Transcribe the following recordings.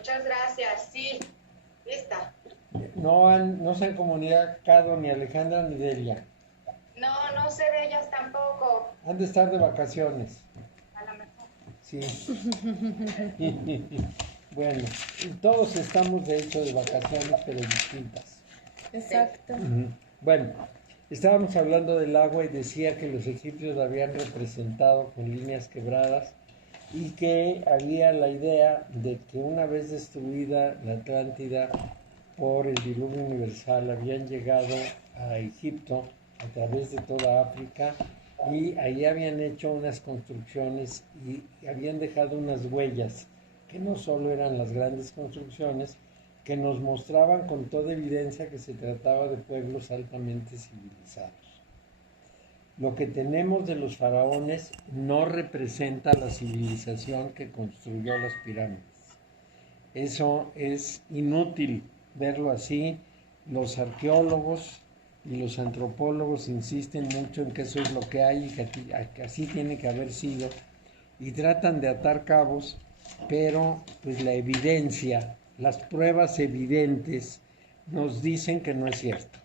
Muchas gracias, sí, lista. No se han comunicado ni Alejandra ni Delia. No, no sé de ellas tampoco. Han de estar de vacaciones. A lo mejor. Sí. Bueno, todos estamos de hecho de vacaciones, pero distintas. Exacto. Bueno, estábamos hablando del agua y decía que los egipcios la habían representado con líneas quebradas y que había la idea de que una vez destruida la Atlántida por el diluvio universal habían llegado a Egipto a través de toda África y ahí habían hecho unas construcciones y habían dejado unas huellas que no solo eran las grandes construcciones, que nos mostraban con toda evidencia que se trataba de pueblos altamente civilizados. Lo que tenemos de los faraones no representa la civilización que construyó las pirámides. Eso es inútil verlo así. Los arqueólogos y los antropólogos insisten mucho en que eso es lo que hay y que así tiene que haber sido y tratan de atar cabos, pero pues la evidencia, las pruebas evidentes nos dicen que no es cierto,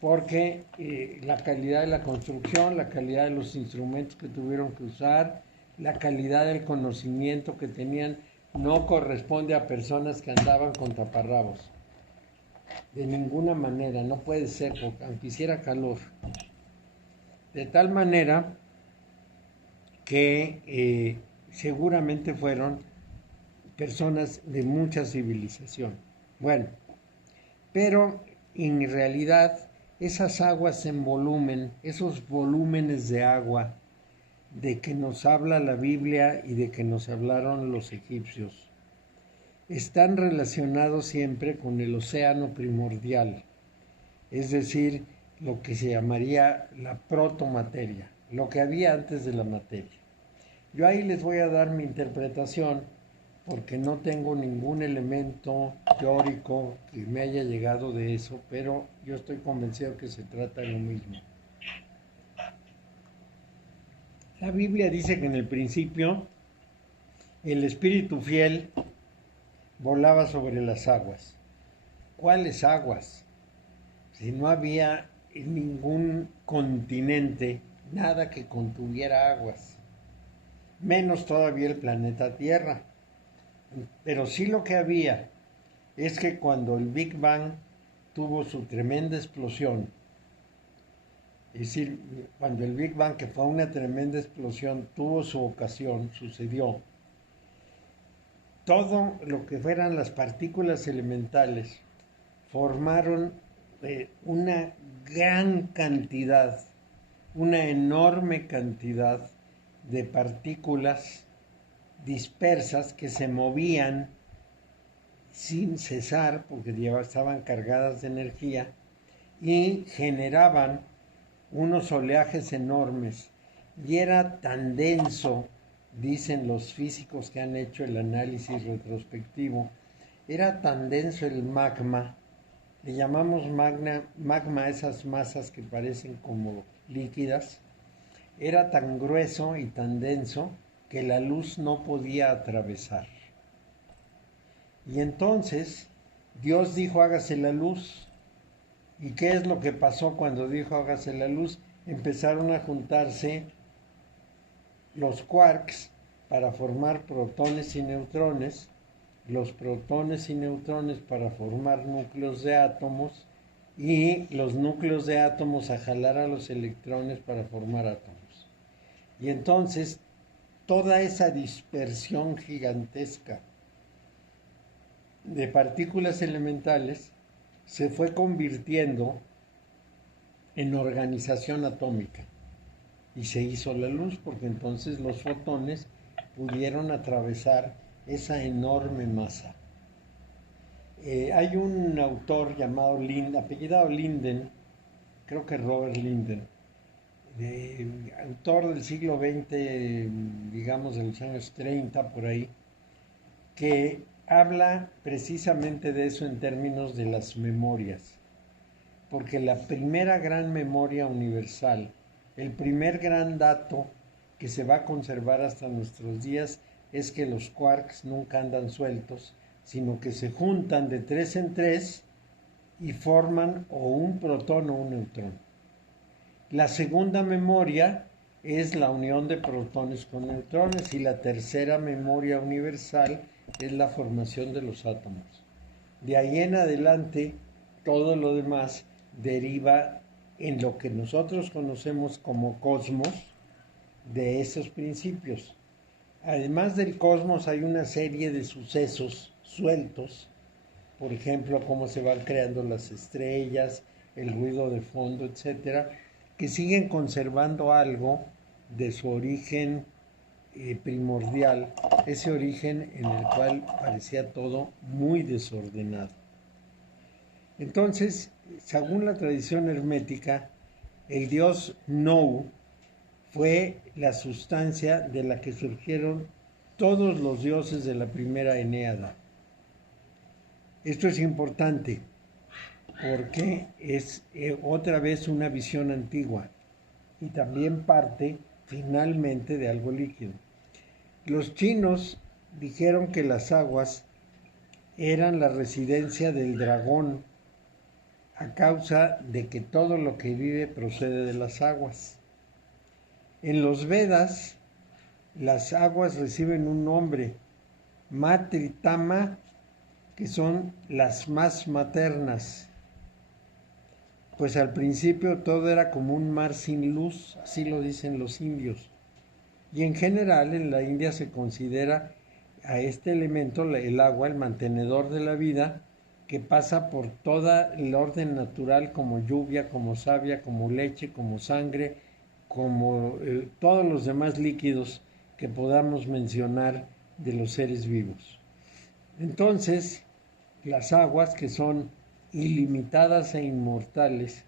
porque la calidad de la construcción, la calidad de los instrumentos que tuvieron que usar, la calidad del conocimiento que tenían no corresponde a personas que andaban con taparrabos. De ninguna manera, no puede ser, porque aunque hiciera calor. De tal manera que seguramente fueron personas de mucha civilización. Bueno, pero en realidad esas aguas en volumen, esos volúmenes de agua de que nos habla la Biblia y de que nos hablaron los egipcios, están relacionados siempre con el océano primordial, es decir, lo que se llamaría la protomateria, lo que había antes de la materia. Yo ahí les voy a dar mi interpretación porque no tengo ningún elemento teórico que me haya llegado de eso, pero yo estoy convencido que se trata de lo mismo. La Biblia dice que en el principio el espíritu fiel volaba sobre las aguas. ¿Cuáles aguas? Si no había en ningún continente nada que contuviera aguas, menos todavía el planeta Tierra. Pero sí lo que había es que cuando el Big Bang tuvo su tremenda explosión, es decir, cuando el Big Bang, que fue una tremenda explosión, tuvo su ocasión, sucedió, todo lo que fueran las partículas elementales formaron una gran cantidad, una enorme cantidad de partículas dispersas que se movían sin cesar porque estaban cargadas de energía y generaban unos oleajes enormes y era tan denso, dicen los físicos que han hecho el análisis retrospectivo, era tan denso el magma, le llamamos magma a esas masas que parecen como líquidas, era tan grueso y tan denso que la luz no podía atravesar. Y entonces Dios dijo hágase la luz. ¿Y qué es lo que pasó cuando dijo hágase la luz? Empezaron a juntarse los quarks para formar protones y neutrones, los protones y neutrones para formar núcleos de átomos y los núcleos de átomos a jalar a los electrones para formar átomos. Y entonces toda esa dispersión gigantesca de partículas elementales se fue convirtiendo en organización atómica y se hizo la luz porque entonces los fotones pudieron atravesar esa enorme masa. Hay un autor llamado apellidado Linden, creo que Robert Linden, autor del siglo XX, digamos de los años 30 por ahí, que habla precisamente de eso en términos de las memorias, porque la primera gran memoria universal, el primer gran dato que se va a conservar hasta nuestros días es que los quarks nunca andan sueltos, sino que se juntan de 3 en 3 y forman o un protón o un neutrón. La segunda memoria es la unión de protones con neutrones y la tercera memoria universal es la formación de los átomos. De ahí en adelante, todo lo demás deriva en lo que nosotros conocemos como cosmos de esos principios. Además del cosmos hay una serie de sucesos sueltos, por ejemplo, cómo se van creando las estrellas, el ruido de fondo, etcétera, que siguen conservando algo de su origen primordial, ese origen en el cual parecía todo muy desordenado. Entonces, según la tradición hermética, el dios Nou fue la sustancia de la que surgieron todos los dioses de la primera Eneada. Esto es importante porque es otra vez una visión antigua y también parte finalmente de algo líquido. Los chinos dijeron que las aguas eran la residencia del dragón a causa de que todo lo que vive procede de las aguas. En los Vedas, las aguas reciben un nombre, Matritama, que son las más maternas. Pues al principio todo era como un mar sin luz, así lo dicen los indios. Y en general en la India se considera a este elemento, el agua, el mantenedor de la vida, que pasa por todo el orden natural como lluvia, como savia, como leche, como sangre, como todos los demás líquidos que podamos mencionar de los seres vivos. Entonces, las aguas, que son ilimitadas e inmortales,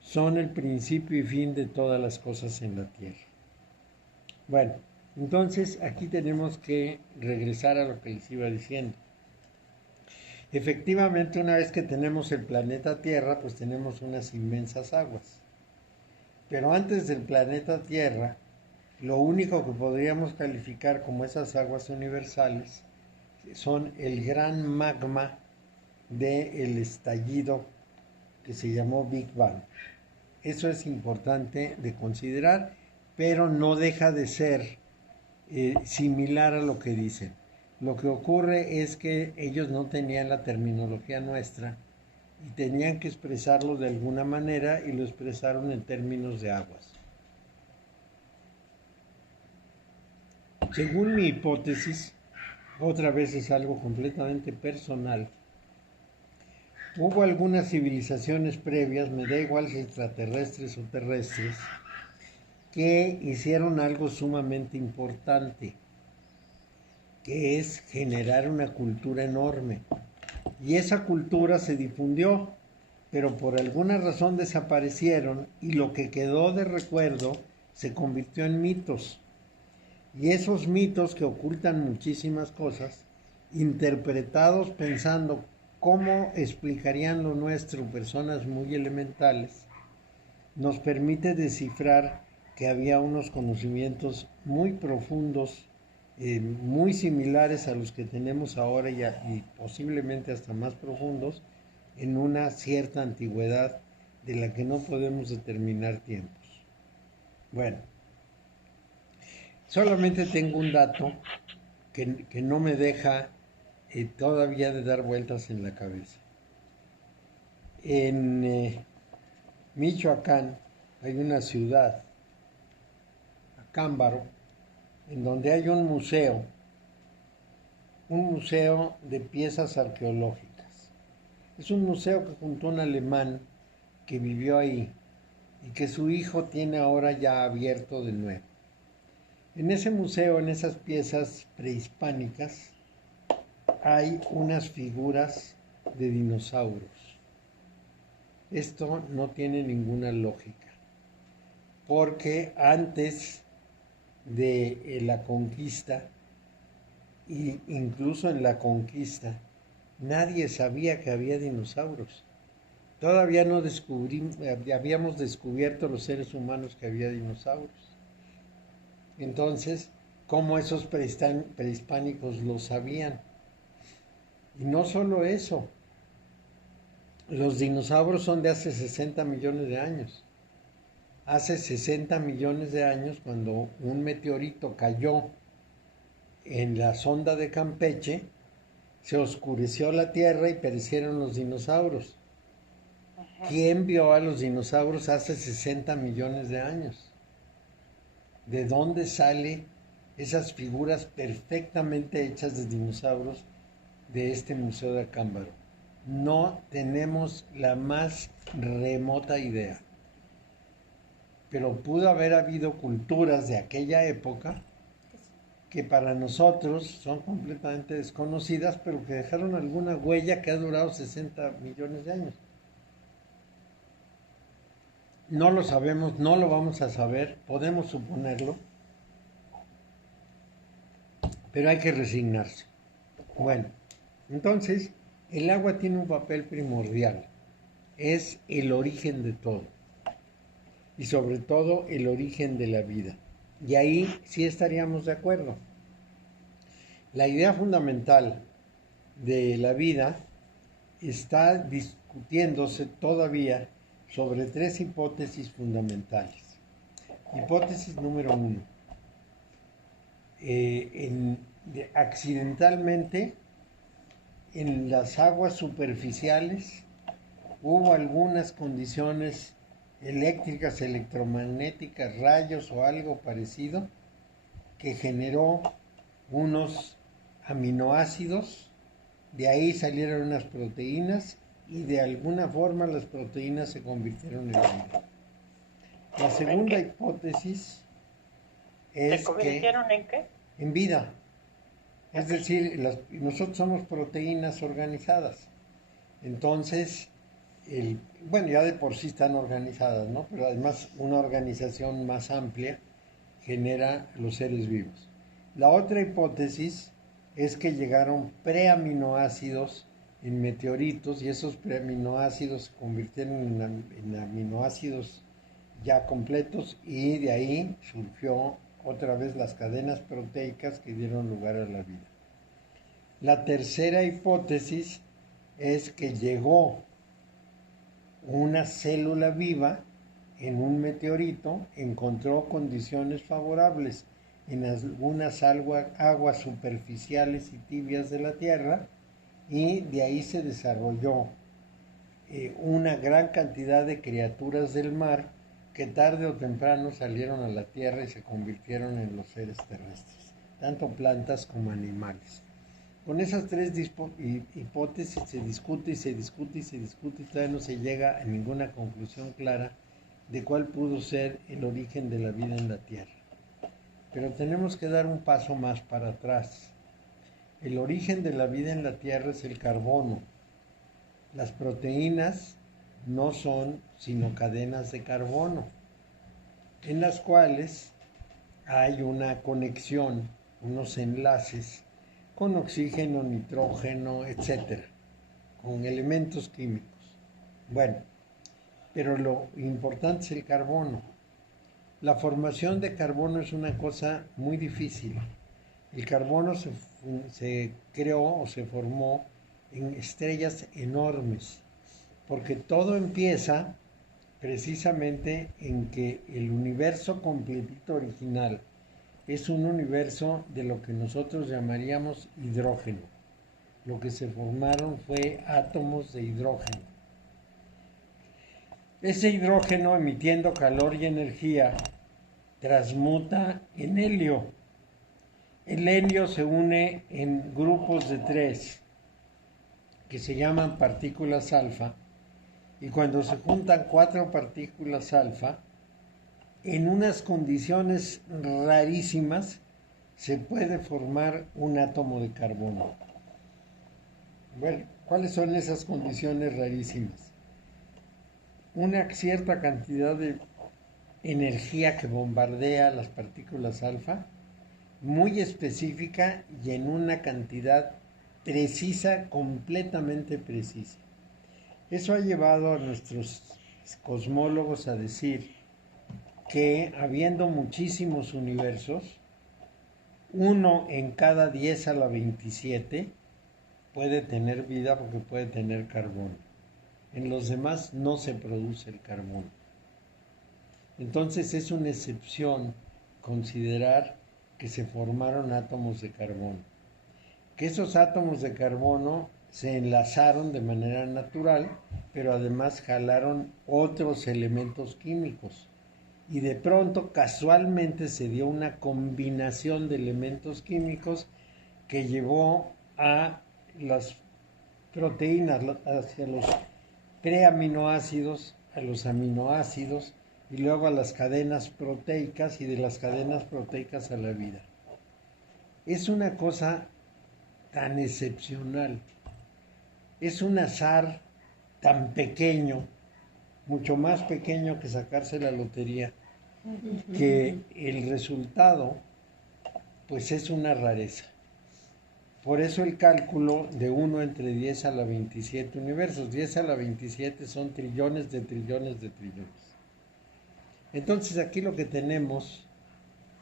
son el principio y fin de todas las cosas en la tierra. Bueno, entonces aquí tenemos que regresar a lo que les iba diciendo. Efectivamente, una vez que tenemos el planeta Tierra, pues tenemos unas inmensas aguas. Pero antes del planeta Tierra, lo único que podríamos calificar como esas aguas universales son el gran magma del estallido que se llamó Big Bang. Eso es importante de considerar, pero no deja de ser similar a lo que dicen. Lo que ocurre es que ellos no tenían la terminología nuestra y tenían que expresarlo de alguna manera y lo expresaron en términos de aguas. Según mi hipótesis, otra vez es algo completamente personal, hubo algunas civilizaciones previas, me da igual si extraterrestres o terrestres, que hicieron algo sumamente importante, que es generar una cultura enorme. Y esa cultura se difundió, pero por alguna razón desaparecieron y lo que quedó de recuerdo se convirtió en mitos. Y esos mitos, que ocultan muchísimas cosas, interpretados pensando cómo explicarían lo nuestro personas muy elementales, nos permite descifrar que había unos conocimientos muy profundos, muy similares a los que tenemos ahora y posiblemente hasta más profundos, en una cierta antigüedad de la que no podemos determinar tiempos. Bueno, solamente tengo un dato que no me deja todavía de dar vueltas en la cabeza. En Michoacán hay una ciudad, Acámbaro, en donde hay un museo de piezas arqueológicas. Es un museo que juntó un alemán que vivió ahí y que su hijo tiene ahora ya abierto de nuevo. En ese museo, en esas piezas prehispánicas, hay unas figuras de dinosaurios. Esto no tiene ninguna lógica, porque antes de la conquista, e incluso en la conquista, nadie sabía que había dinosaurios. Todavía no habíamos descubierto los seres humanos que había dinosaurios. Entonces, ¿cómo esos prehispánicos lo sabían? Y no solo eso, los dinosaurios son de hace 60 millones de años. Hace 60 millones de años, cuando un meteorito cayó en la sonda de Campeche, se oscureció la Tierra y perecieron los dinosaurios. ¿Quién vio a los dinosaurios hace 60 millones de años? ¿De dónde salen esas figuras perfectamente hechas de dinosaurios de este Museo de Acámbaro? No tenemos la más remota idea. Pero pudo haber habido culturas de aquella época que para nosotros son completamente desconocidas, pero que dejaron alguna huella que ha durado 60 millones de años. No lo sabemos, no lo vamos a saber, podemos suponerlo, pero hay que resignarse. Bueno, entonces, el agua tiene un papel primordial, es el origen de todo, y sobre todo el origen de la vida. Y ahí sí estaríamos de acuerdo. La idea fundamental de la vida está discutiéndose todavía sobre tres hipótesis fundamentales. Hipótesis número 1. Accidentalmente, en las aguas superficiales hubo algunas condiciones eléctricas, electromagnéticas, rayos o algo parecido que generó unos aminoácidos, de ahí salieron unas proteínas y de alguna forma las proteínas se convirtieron en vida. La segunda hipótesis es ¿Se convirtieron en qué? En vida. Es decir, nosotros somos proteínas organizadas. Entonces, bueno, ya de por sí están organizadas, ¿no? Pero además una organización más amplia genera los seres vivos. La otra hipótesis es que llegaron preaminoácidos en meteoritos y esos preaminoácidos se convirtieron en aminoácidos ya completos y de ahí surgió otra vez las cadenas proteicas que dieron lugar a la vida. La tercera hipótesis es que llegó una célula viva en un meteorito, encontró condiciones favorables en algunas aguas superficiales y tibias de la Tierra y de ahí se desarrolló una gran cantidad de criaturas del mar que tarde o temprano salieron a la Tierra y se convirtieron en los seres terrestres, tanto plantas como animales. Con esas tres hipótesis se discute y se discute y se discute y todavía no se llega a ninguna conclusión clara de cuál pudo ser el origen de la vida en la Tierra. Pero tenemos que dar un paso más para atrás. El origen de la vida en la Tierra es el carbono. Las proteínas no son sino cadenas de carbono, en las cuales hay una conexión, unos enlaces con oxígeno, nitrógeno, etcétera, con elementos químicos. Bueno, pero lo importante es el carbono. La formación de carbono es una cosa muy difícil. El carbono se creó o se formó en estrellas enormes, porque todo empieza precisamente en que el universo completito original es un universo de lo que nosotros llamaríamos hidrógeno. Lo que se formaron fue átomos de hidrógeno. Ese hidrógeno, emitiendo calor y energía, transmuta en helio. El helio se une en grupos de 3 que se llaman partículas alfa, y cuando se juntan 4 partículas alfa, en unas condiciones rarísimas se puede formar un átomo de carbono. Bueno, ¿cuáles son esas condiciones rarísimas? Una cierta cantidad de energía que bombardea las partículas alfa, muy específica y en una cantidad precisa, completamente precisa. Eso ha llevado a nuestros cosmólogos a decir que habiendo muchísimos universos, 1 en cada 10 a la 27, puede tener vida porque puede tener carbono. En los demás no se produce el carbono. Entonces es una excepción considerar que se formaron átomos de carbono. Que esos átomos de carbono se enlazaron de manera natural, pero además jalaron otros elementos químicos. Y de pronto, casualmente, se dio una combinación de elementos químicos que llevó a las proteínas, hacia los preaminoácidos, a los aminoácidos, y luego a las cadenas proteicas, y de las cadenas proteicas a la vida. Es una cosa tan excepcional, es un azar tan pequeño, mucho más pequeño que sacarse la lotería, que el resultado pues es una rareza. Por eso el cálculo de 1 entre 10 a la 27 universos. 10 a la 27 son trillones de trillones de trillones. Entonces aquí lo que tenemos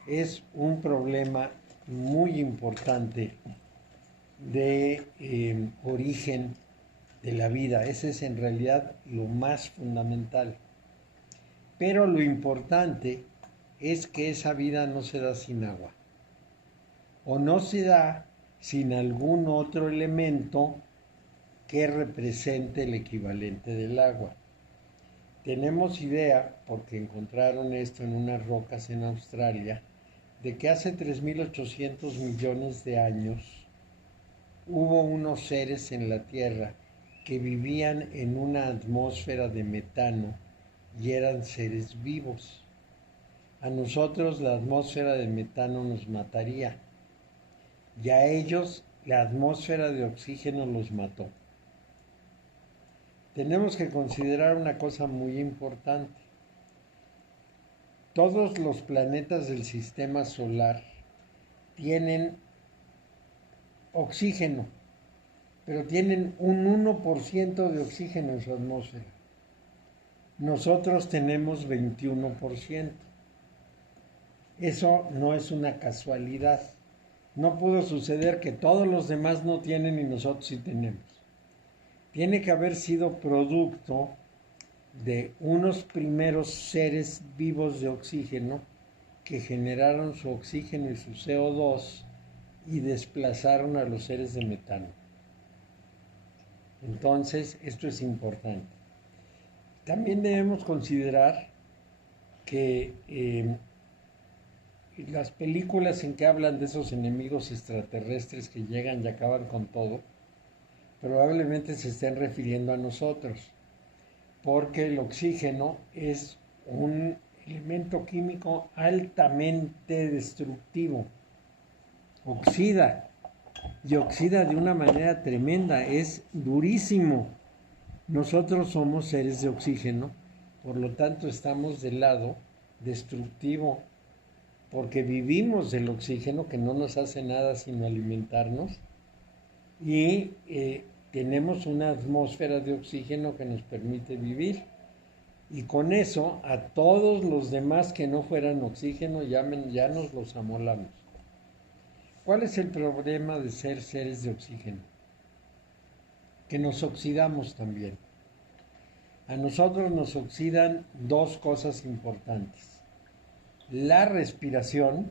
es un problema muy importante de origen de la vida. Ese es en realidad lo más fundamental. Pero lo importante es que esa vida no se da sin agua. O no se da sin algún otro elemento que represente el equivalente del agua. Tenemos idea, porque encontraron esto en unas rocas en Australia, de que hace 3.800 millones de años hubo unos seres en la Tierra que vivían en una atmósfera de metano y eran seres vivos. A nosotros la atmósfera de metano nos mataría, y a ellos la atmósfera de oxígeno los mató. Tenemos que considerar una cosa muy importante. Todos los planetas del sistema solar tienen oxígeno, pero tienen un 1% de oxígeno en su atmósfera. Nosotros tenemos 21%. Eso no es una casualidad. No pudo suceder que todos los demás no tienen y nosotros sí tenemos. Tiene que haber sido producto de unos primeros seres vivos de oxígeno que generaron su oxígeno y su CO2 y desplazaron a los seres de metano. Entonces, esto es importante. También debemos considerar que las películas en que hablan de esos enemigos extraterrestres que llegan y acaban con todo, probablemente se estén refiriendo a nosotros, porque el oxígeno es un elemento químico altamente destructivo. Oxida, y oxida de una manera tremenda, es durísimo. Nosotros somos seres de oxígeno, por lo tanto estamos del lado destructivo, porque vivimos del oxígeno, que no nos hace nada sino alimentarnos, y tenemos una atmósfera de oxígeno que nos permite vivir. Y con eso, a todos los demás que no fueran oxígeno, ya nos los amolamos. ¿Cuál es el problema de ser seres de oxígeno? Que nos oxidamos también. A nosotros nos oxidan dos cosas importantes. La respiración,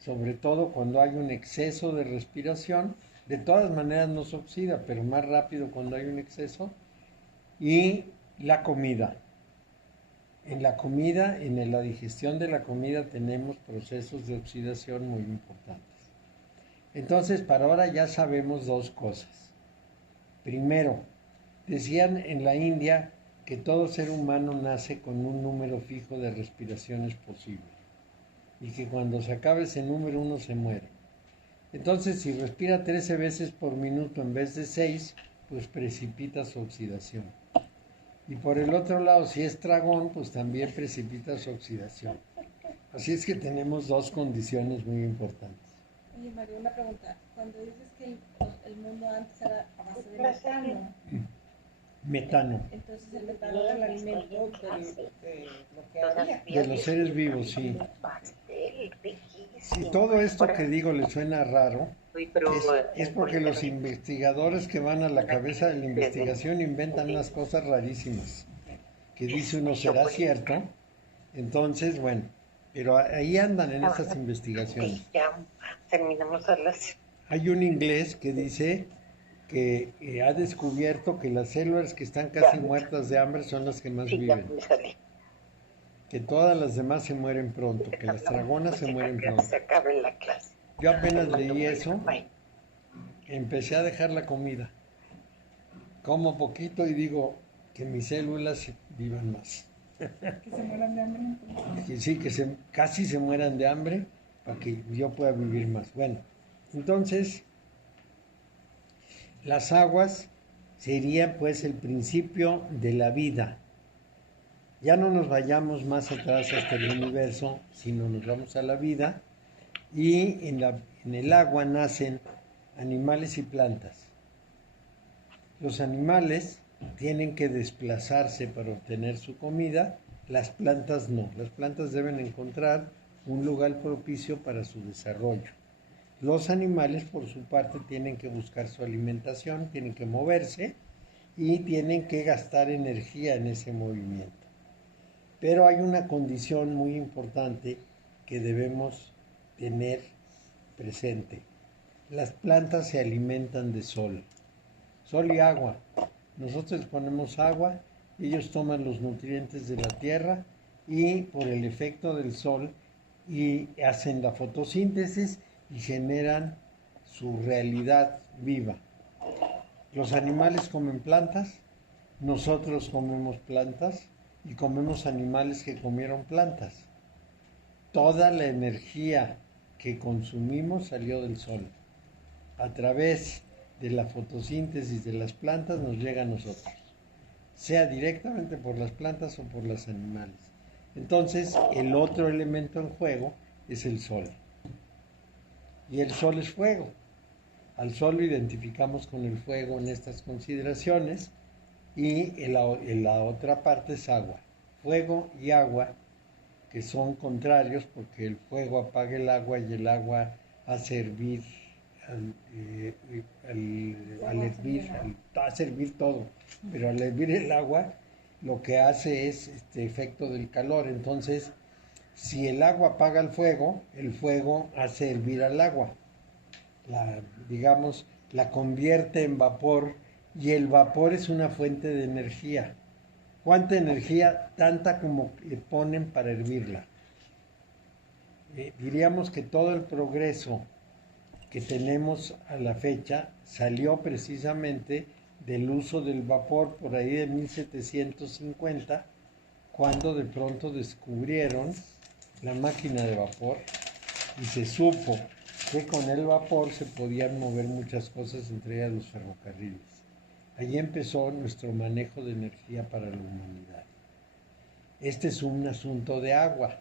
sobre todo cuando hay un exceso de respiración, de todas maneras nos oxida, pero más rápido cuando hay un exceso, y la comida. En la comida, en la digestión de la comida tenemos procesos de oxidación muy importantes. Entonces, para ahora ya sabemos dos cosas. Primero, decían en la India que todo ser humano nace con un número fijo de respiraciones posibles y que cuando se acabe ese número uno se muere. Entonces, si respira 13 veces por minuto en vez de 6, pues precipita su oxidación. Y por el otro lado, si es tragón, pues también precipita su oxidación. Así es que tenemos dos condiciones muy importantes. Oye, Mario, una pregunta. Cuando dices que el mundo antes era a base de metano. Metano. Entonces el metano era el alimento de lo que había. De los seres vivos, sí. Si todo esto que digo le suena raro, pero... Es porque los investigadores que van a la cabeza de la investigación inventan unas cosas rarísimas, que dice uno, ¿será cierto? Entonces, bueno, pero ahí andan en esas investigaciones. Ya terminamos a las... Hay un inglés que dice que ha descubierto que las células que están casi muertas de hambre son las que más viven. Que todas las demás se mueren pronto, que las dragonas se mueren pronto. Se acabe la clase. Yo apenas leí eso, empecé a dejar la comida. Como poquito y digo que mis células vivan más. Que se mueran de hambre. Que sí, que casi se mueran de hambre para que yo pueda vivir más. Bueno, entonces, las aguas serían pues el principio de la vida. Ya no nos vayamos más atrás hasta el universo, sino nos vamos a la vida. Y en el agua nacen animales y plantas. Los animales tienen que desplazarse para obtener su comida, las plantas no. Las plantas deben encontrar un lugar propicio para su desarrollo. Los animales, por su parte, tienen que buscar su alimentación, tienen que moverse y tienen que gastar energía en ese movimiento. Pero hay una condición muy importante que debemos tener presente. Las plantas se alimentan de sol y agua. Nosotros les ponemos agua, ellos toman los nutrientes de la tierra y por el efecto del sol y hacen la fotosíntesis y generan su realidad viva. Los animales comen plantas, nosotros comemos plantas y comemos animales que comieron plantas. Toda la energía que consumimos salió del sol. A través de la fotosíntesis de las plantas nos llega a nosotros, sea directamente por las plantas o por los animales. Entonces, el otro elemento en juego es el sol. Y el sol es fuego. Al sol lo identificamos con el fuego en estas consideraciones y en la otra parte es agua. Fuego y agua, que son contrarios porque el fuego apaga el agua y el agua hace hervir hace hervir todo, pero al hervir el agua lo que hace es este efecto del calor. Entonces, si el agua apaga el fuego hace hervir al agua, la convierte en vapor, y el vapor es una fuente de energía. ¿Cuánta energía? Tanta como le ponen para hervirla. Diríamos que todo el progreso que tenemos a la fecha salió precisamente del uso del vapor por ahí de 1750, cuando de pronto descubrieron la máquina de vapor y se supo que con el vapor se podían mover muchas cosas, entre ellas los ferrocarriles. Allí empezó nuestro manejo de energía para la humanidad. Este es un asunto de agua,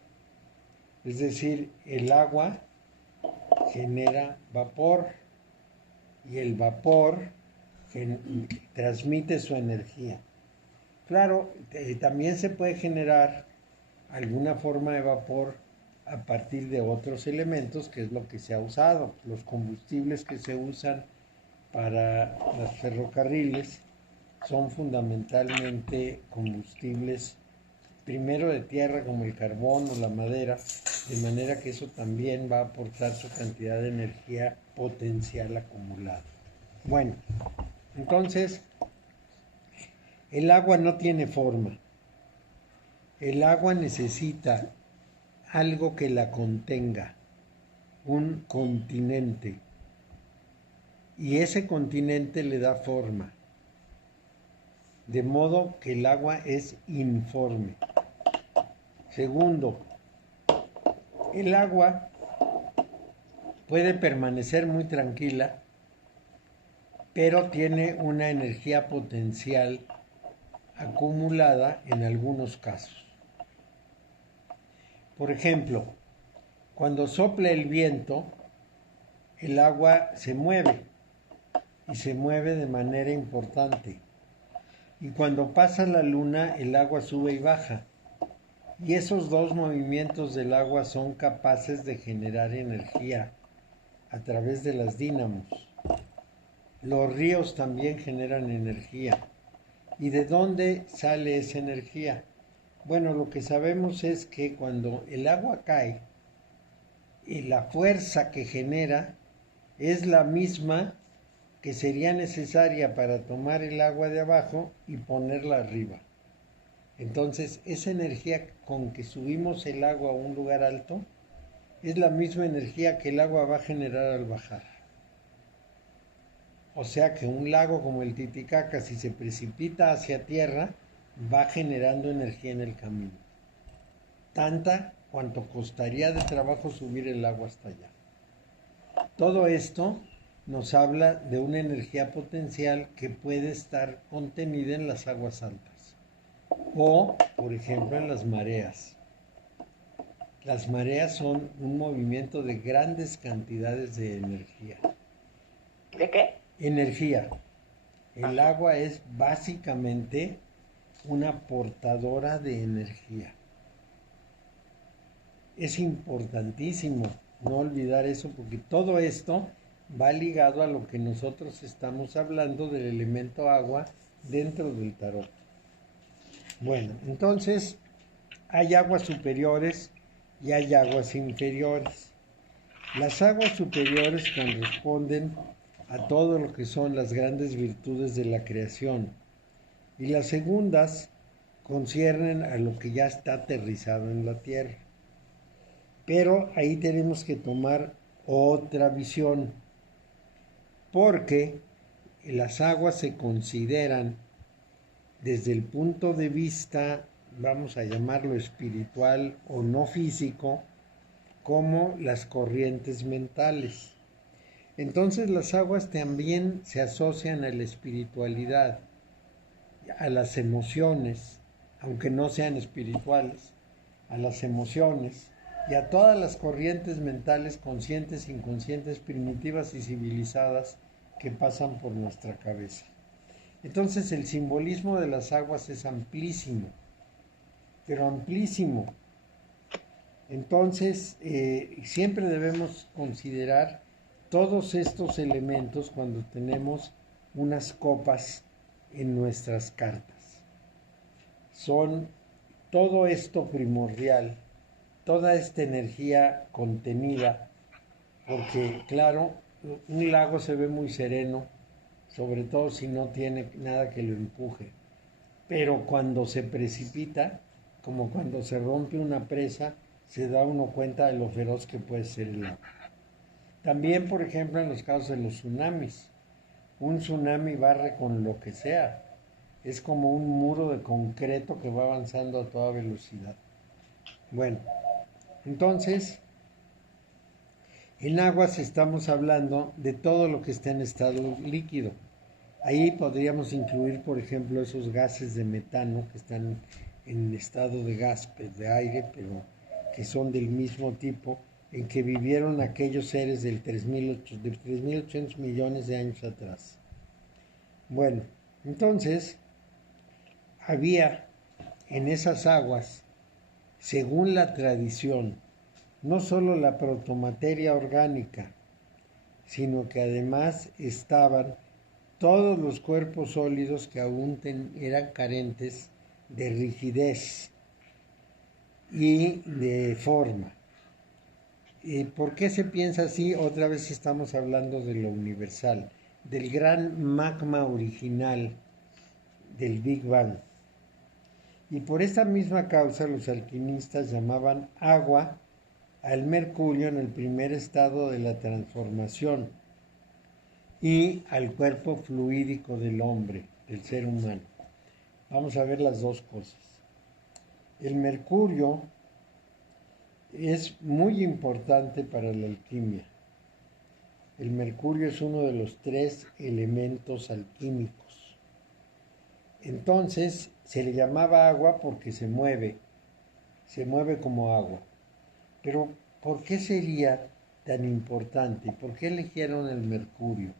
es decir, el agua genera vapor y el vapor transmite su energía. Claro, también se puede generar alguna forma de vapor a partir de otros elementos, que es lo que se ha usado. Los combustibles que se usan para los ferrocarriles son fundamentalmente combustibles primero de tierra, como el carbón o la madera, de manera que eso también va a aportar su cantidad de energía potencial acumulada. Bueno, entonces, el agua no tiene forma. El agua necesita algo que la contenga, un continente, y ese continente le da forma, de modo que el agua es informe. Segundo, el agua puede permanecer muy tranquila, pero tiene una energía potencial acumulada en algunos casos. Por ejemplo, cuando sopla el viento, el agua se mueve y se mueve de manera importante. Y cuando pasa la luna, el agua sube y baja. Y esos dos movimientos del agua son capaces de generar energía a través de las dínamos. Los ríos también generan energía. ¿Y de dónde sale esa energía? Bueno, lo que sabemos es que cuando el agua cae, y la fuerza que genera es la misma que sería necesaria para tomar el agua de abajo y ponerla arriba. Entonces, esa energía con que subimos el agua a un lugar alto es la misma energía que el agua va a generar al bajar. O sea que un lago como el Titicaca, si se precipita hacia tierra, va generando energía en el camino. Tanta cuanto costaría de trabajo subir el agua hasta allá. Todo esto nos habla de una energía potencial que puede estar contenida en las aguas altas. O, por ejemplo, en las mareas. Las mareas son un movimiento de grandes cantidades de energía. ¿De qué? Energía. El agua es básicamente una portadora de energía. Es importantísimo no olvidar eso porque todo esto va ligado a lo que nosotros estamos hablando del elemento agua dentro del tarot. Bueno, entonces hay aguas superiores y hay aguas inferiores. Las aguas superiores corresponden a todo lo que son las grandes virtudes de la creación y las segundas conciernen a lo que ya está aterrizado en la tierra. Pero ahí tenemos que tomar otra visión, porque las aguas se consideran desde el punto de vista, vamos a llamarlo espiritual o no físico, como las corrientes mentales. Entonces las aguas también se asocian a la espiritualidad, a las emociones, aunque no sean espirituales, a las emociones y a todas las corrientes mentales conscientes, inconscientes, primitivas y civilizadas que pasan por nuestra cabeza. Entonces el simbolismo de las aguas es amplísimo, pero amplísimo. Entonces siempre debemos considerar todos estos elementos cuando tenemos unas copas en nuestras cartas. Son todo esto primordial, toda esta energía contenida, porque claro, un lago se ve muy sereno, sobre todo si no tiene nada que lo empuje, pero cuando se precipita, como cuando se rompe una presa, se da uno cuenta de lo feroz que puede ser el agua. También, por ejemplo, en los casos de los tsunamis, un tsunami barre con lo que sea, es como un muro de concreto que va avanzando a toda velocidad. Bueno, entonces, en aguas estamos hablando de todo lo que está en estado líquido. Ahí podríamos incluir, por ejemplo, esos gases de metano que están en estado de gas, de aire, pero que son del mismo tipo en que vivieron aquellos seres de 3.800 millones de años atrás. Bueno, entonces, había en esas aguas, según la tradición, no solo la protomateria orgánica, sino que además estaban todos los cuerpos sólidos que aún eran carentes de rigidez y de forma. ¿Y por qué se piensa así? Otra vez estamos hablando de lo universal, del gran magma original del Big Bang. Y por esta misma causa los alquimistas llamaban agua al mercurio en el primer estado de la transformación y al cuerpo fluídico del hombre, del ser humano. Vamos a ver las dos cosas. El mercurio es muy importante para la alquimia. El mercurio es uno de los 3 elementos alquímicos. Entonces se le llamaba agua porque se mueve como agua. Pero ¿por qué sería tan importante? ¿Por qué eligieron el mercurio?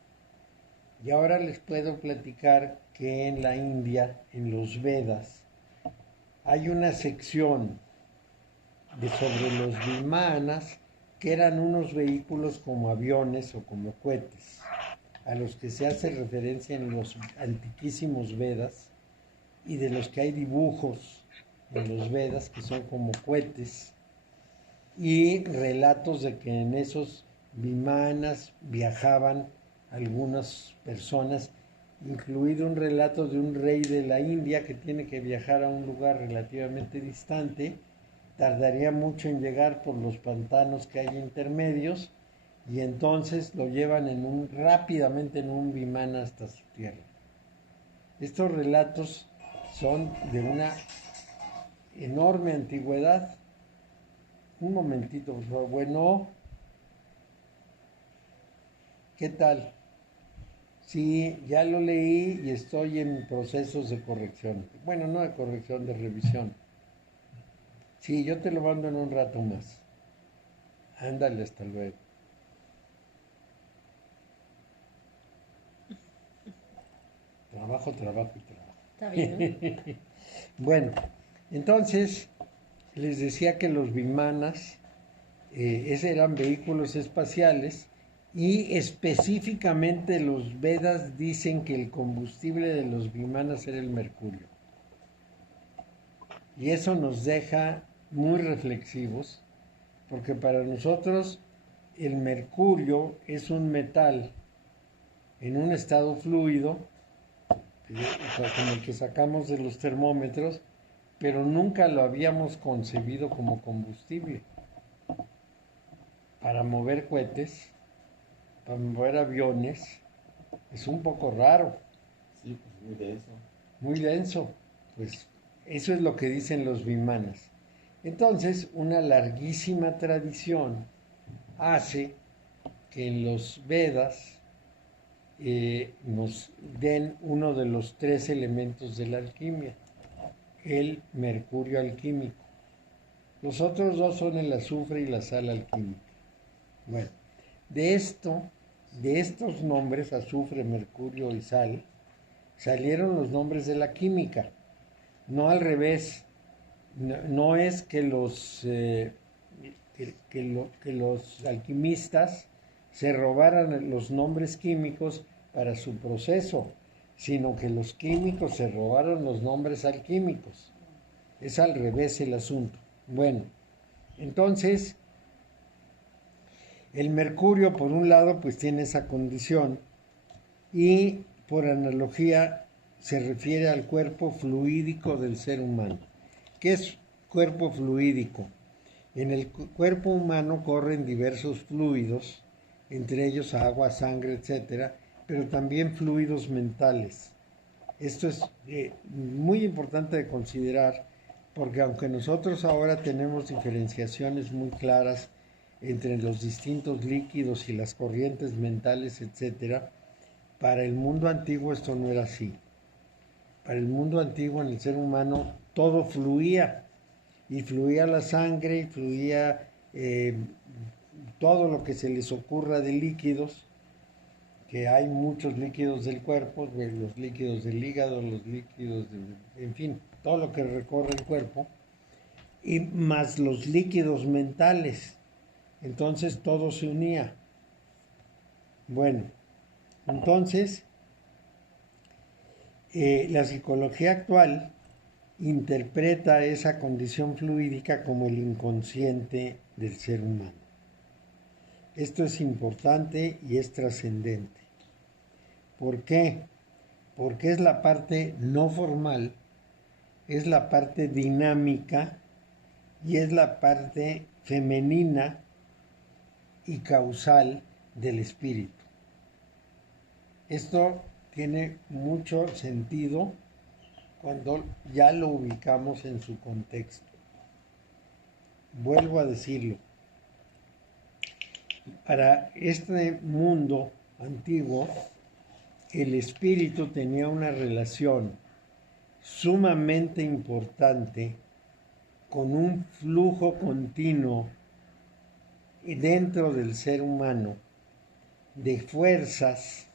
Y ahora les puedo platicar que en la India, en los Vedas, hay una sección sobre los vimanas que eran unos vehículos como aviones o como cohetes, a los que se hace referencia en los antiquísimos Vedas y de los que hay dibujos en los Vedas que son como cohetes y relatos de que en esos vimanas viajaban algunas personas, incluido un relato de un rey de la India que tiene que viajar a un lugar relativamente distante, tardaría mucho en llegar por los pantanos que hay intermedios y entonces lo llevan rápidamente en un vimana hasta su tierra. Estos relatos son de una enorme antigüedad. Un momentito, por favor. Bueno, ¿qué tal? Sí, ya lo leí y estoy en procesos de corrección. Bueno, no de corrección, de revisión. Sí, yo te lo mando en un rato más. Ándale, hasta luego. Trabajo, trabajo y trabajo. Está bien, ¿no? Bueno, entonces les decía que los vimanas eran vehículos espaciales y específicamente los Vedas dicen que el combustible de los vimanas era el mercurio. Y eso nos deja muy reflexivos, porque para nosotros el mercurio es un metal en un estado fluido, como el que sacamos de los termómetros, pero nunca lo habíamos concebido como combustible. Para mover cohetes, para mover aviones, es un poco raro. Sí, pues muy denso. Muy denso. Pues eso es lo que dicen los vimanas. Entonces, una larguísima tradición hace que en los Vedas nos den uno de los tres elementos de la alquimia, el mercurio alquímico. Los otros dos son el azufre y la sal alquímica. Bueno, de estos nombres, azufre, mercurio y sal, salieron los nombres de la química, no al revés. No es que los alquimistas se robaran los nombres químicos para su proceso, sino que los químicos se robaron los nombres alquímicos. Es al revés el asunto. Bueno, entonces, el mercurio, por un lado, pues tiene esa condición y, por analogía, se refiere al cuerpo fluídico del ser humano. ¿Qué es cuerpo fluídico? En el cuerpo humano corren diversos fluidos, entre ellos agua, sangre, etcétera, pero también fluidos mentales. Esto es muy importante de considerar, porque aunque nosotros ahora tenemos diferenciaciones muy claras entre los distintos líquidos y las corrientes mentales, etcétera, para el mundo antiguo esto no era así. Para el mundo antiguo, en el ser humano, todo fluía, y fluía la sangre, y fluía todo lo que se les ocurra de líquidos, que hay muchos líquidos del cuerpo, los líquidos del hígado, los líquidos, en fin, todo lo que recorre el cuerpo, y más los líquidos mentales. Entonces todo se unía. Bueno, entonces la psicología actual interpreta esa condición fluídica como el inconsciente del ser humano. Esto es importante y es trascendente. ¿Por qué? Porque es la parte no formal, es la parte dinámica y es la parte femenina y causal del espíritu. Esto tiene mucho sentido cuando ya lo ubicamos en su contexto. Vuelvo a decirlo. Para este mundo antiguo, el espíritu tenía una relación sumamente importante con un flujo continuo dentro del ser humano de fuerzas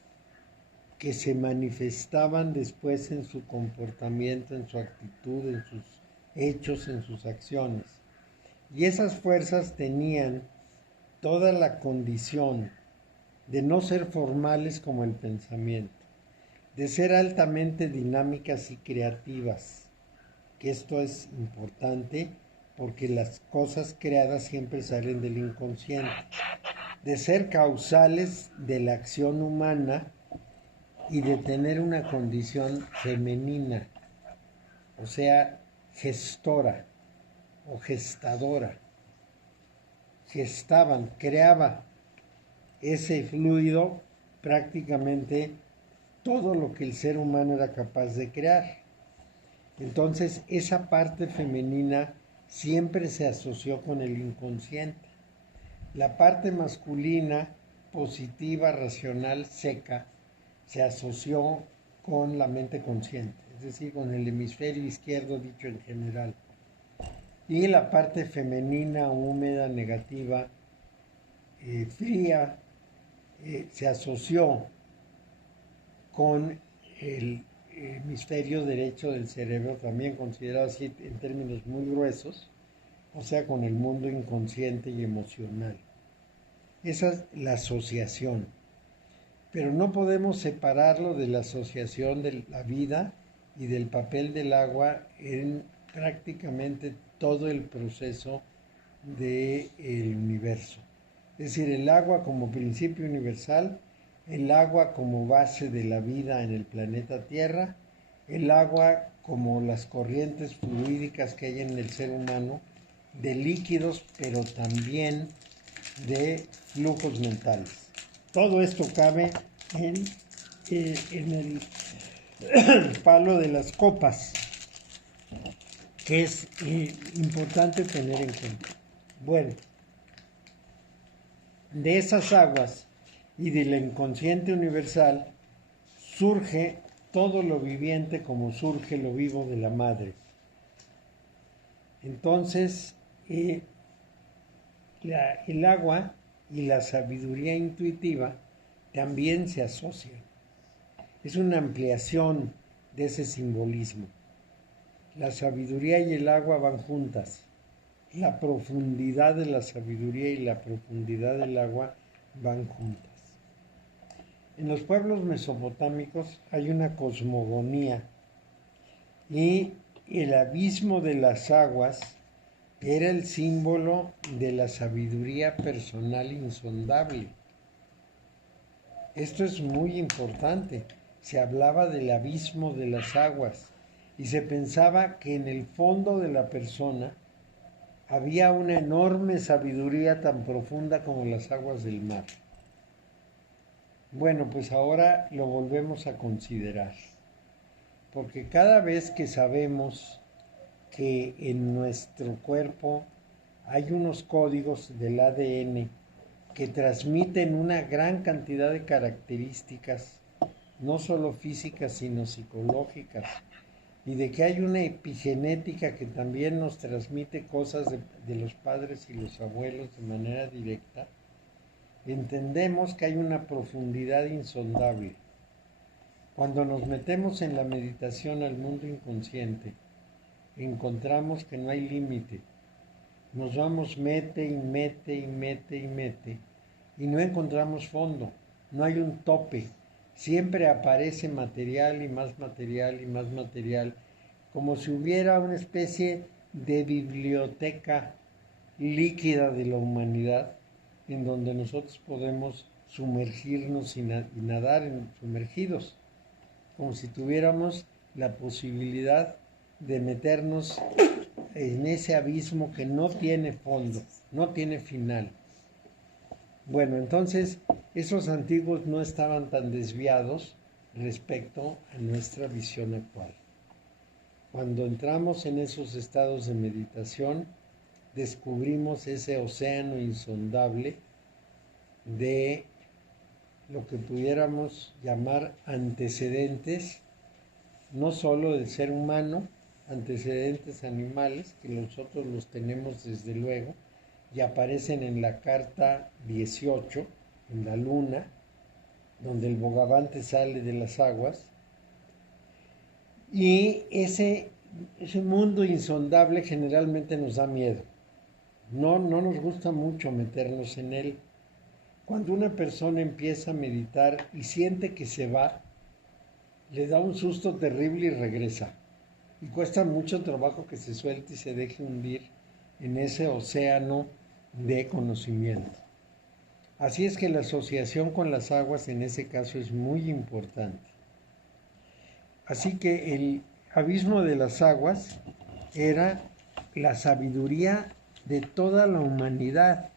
que se manifestaban después en su comportamiento, en su actitud, en sus hechos, en sus acciones. Y esas fuerzas tenían toda la condición de no ser formales como el pensamiento, de ser altamente dinámicas y creativas, que esto es importante porque las cosas creadas siempre salen del inconsciente, de ser causales de la acción humana y de tener una condición femenina, o sea, gestora o gestadora. Gestaban, creaba ese fluido prácticamente todo lo que el ser humano era capaz de crear. Entonces, esa parte femenina siempre se asoció con el inconsciente. La parte masculina, positiva, racional, seca, se asoció con la mente consciente, es decir, con el hemisferio izquierdo dicho en general. Y la parte femenina, húmeda, negativa, fría, se asoció con el hemisferio derecho del cerebro, también considerado así en términos muy gruesos, o sea, con el mundo inconsciente y emocional. Esa es la asociación. Pero no podemos separarlo de la asociación de la vida y del papel del agua en prácticamente todo el proceso del universo. Es decir, el agua como principio universal, el agua como base de la vida en el planeta Tierra, el agua como las corrientes fluídicas que hay en el ser humano, de líquidos, pero también de flujos mentales. Todo esto cabe en el palo de las copas, que es importante tener en cuenta. Bueno, de esas aguas y del inconsciente universal surge todo lo viviente como surge lo vivo de la madre. Entonces, el agua y la sabiduría intuitiva también se asocian. Es una ampliación de ese simbolismo. La sabiduría y el agua van juntas. La profundidad de la sabiduría y la profundidad del agua van juntas. En los pueblos mesopotámicos hay una cosmogonía y el abismo de las aguas era el símbolo de la sabiduría personal insondable. Esto es muy importante. Se hablaba del abismo de las aguas y se pensaba que en el fondo de la persona había una enorme sabiduría tan profunda como las aguas del mar. Bueno, pues ahora lo volvemos a considerar, porque cada vez que sabemos que en nuestro cuerpo hay unos códigos del ADN que transmiten una gran cantidad de características, no solo físicas, sino psicológicas, y de que hay una epigenética que también nos transmite cosas de los padres y los abuelos de manera directa, entendemos que hay una profundidad insondable. Cuando nos metemos en la meditación al mundo inconsciente, encontramos que no hay límite. Nos vamos mete y mete y mete y mete y no encontramos fondo, no hay un tope. Siempre aparece material y más material y más material, como si hubiera una especie de biblioteca líquida de la humanidad en donde nosotros podemos sumergirnos y nadar sumergidos, como si tuviéramos la posibilidad de meternos en ese abismo que no tiene fondo, no tiene final. Bueno, entonces esos antiguos no estaban tan desviados respecto a nuestra visión actual. Cuando entramos en esos estados de meditación, descubrimos ese océano insondable de lo que pudiéramos llamar antecedentes, no solo del ser humano, antecedentes animales, que nosotros los tenemos desde luego, y aparecen en la carta 18, en la luna, donde el bogavante sale de las aguas, y ese mundo insondable generalmente nos da miedo. no nos gusta mucho meternos en él. Cuando una persona empieza a meditar y siente que se va, le da un susto terrible y regresa. Y cuesta mucho trabajo que se suelte y se deje hundir en ese océano de conocimiento. Así es que la asociación con las aguas en ese caso es muy importante. Así que el abismo de las aguas era la sabiduría de toda la humanidad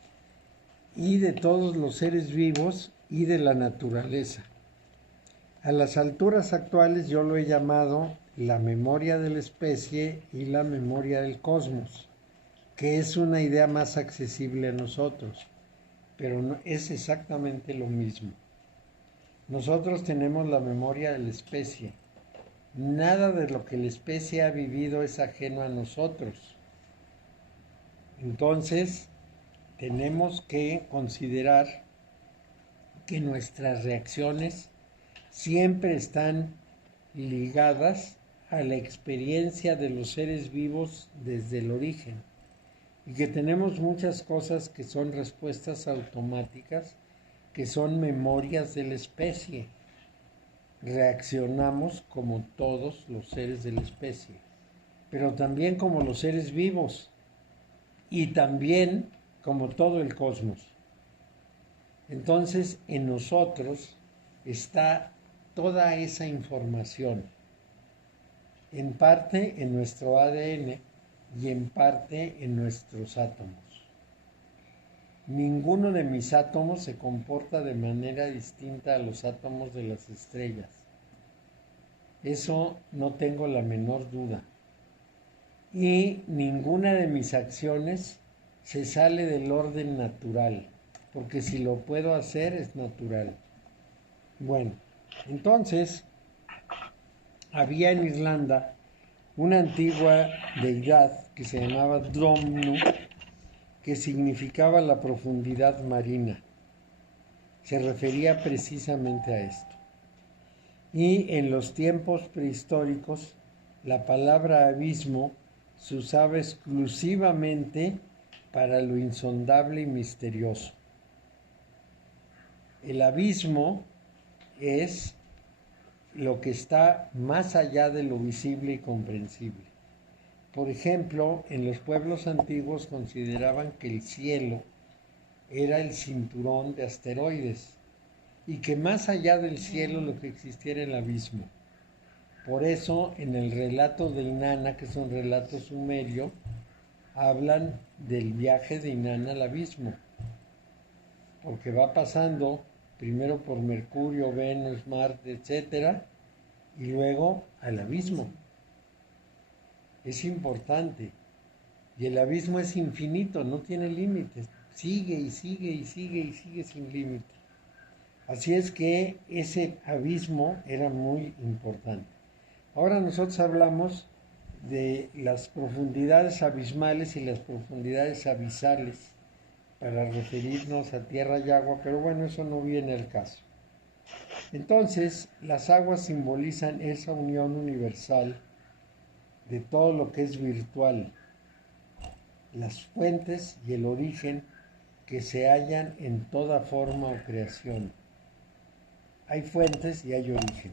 y de todos los seres vivos y de la naturaleza. A las alturas actuales yo lo he llamado la memoria de la especie y la memoria del cosmos, que es una idea más accesible a nosotros, pero no, es exactamente lo mismo. Nosotros tenemos la memoria de la especie. Nada de lo que la especie ha vivido es ajeno a nosotros. Entonces, tenemos que considerar que nuestras reacciones siempre están ligadas a la experiencia de los seres vivos desde el origen y que tenemos muchas cosas que son respuestas automáticas, que son memorias de la especie. Reaccionamos como todos los seres de la especie, pero también como los seres vivos y también como todo el cosmos. Entonces, en nosotros está toda esa información, en parte en nuestro ADN y en parte en nuestros átomos. Ninguno de mis átomos se comporta de manera distinta a los átomos de las estrellas. Eso no tengo la menor duda. Y ninguna de mis acciones se sale del orden natural, porque si lo puedo hacer es natural. Bueno, entonces había en Irlanda una antigua deidad que se llamaba Dromnu, que significaba la profundidad marina. Se refería precisamente a esto. Y en los tiempos prehistóricos, la palabra abismo se usaba exclusivamente para lo insondable y misterioso. El abismo es lo que está más allá de lo visible y comprensible. Por ejemplo, en los pueblos antiguos consideraban que el cielo era el cinturón de asteroides y que más allá del cielo lo que existiera era el abismo. Por eso, en el relato de Inanna, que es un relato sumerio, hablan del viaje de Inanna al abismo, porque va pasando primero por Mercurio, Venus, Marte, etc., y luego al abismo. Es importante. Y el abismo es infinito, no tiene límites. Sigue y sigue y sigue y sigue sin límite. Así es que ese abismo era muy importante. Ahora nosotros hablamos de las profundidades abismales y las profundidades abisales para referirnos a tierra y agua, pero bueno, eso no viene al caso. Entonces, las aguas simbolizan esa unión universal de todo lo que es virtual, las fuentes y el origen que se hallan en toda forma o creación. Hay fuentes y hay origen.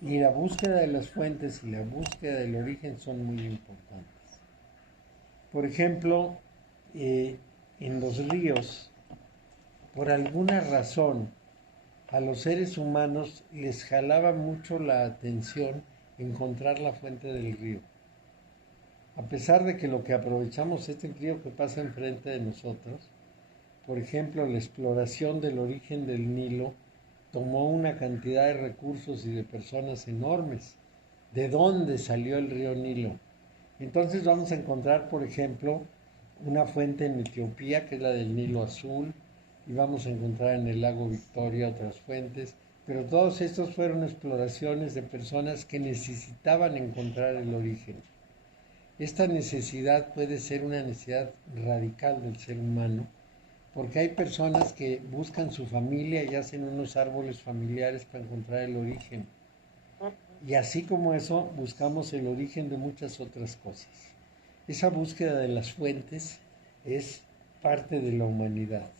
Y la búsqueda de las fuentes y la búsqueda del origen son muy importantes. Por ejemplo, en los ríos, por alguna razón, a los seres humanos les jalaba mucho la atención encontrar la fuente del río. A pesar de que lo que aprovechamos es el río que pasa enfrente de nosotros, por ejemplo, la exploración del origen del Nilo tomó una cantidad de recursos y de personas enormes. ¿De dónde salió el río Nilo? Entonces vamos a encontrar, por ejemplo, una fuente en Etiopía, que es la del Nilo Azul, y vamos a encontrar en el lago Victoria otras fuentes, pero todos estos fueron exploraciones de personas que necesitaban encontrar el origen. Esta necesidad puede ser una necesidad radical del ser humano, porque hay personas que buscan su familia y hacen unos árboles familiares para encontrar el origen. Y así como eso, buscamos el origen de muchas otras cosas. Esa búsqueda de las fuentes es parte de la humanidad.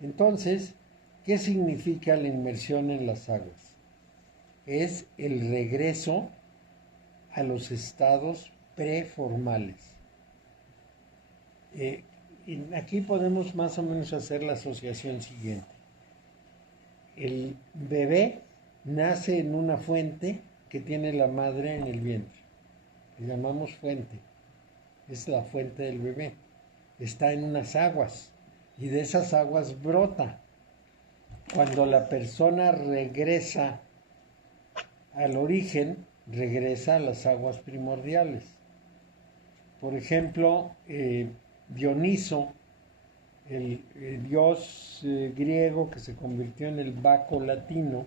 Entonces, ¿qué significa la inmersión en las aguas? Es el regreso a los estados preformales. Aquí podemos más o menos hacer la asociación siguiente. El bebé nace en una fuente que tiene la madre en el vientre. Le llamamos fuente. Es la fuente del bebé. Está en unas aguas y de esas aguas brota. Cuando la persona regresa al origen, regresa a las aguas primordiales. Por ejemplo, Dioniso, el dios griego que se convirtió en el Baco latino,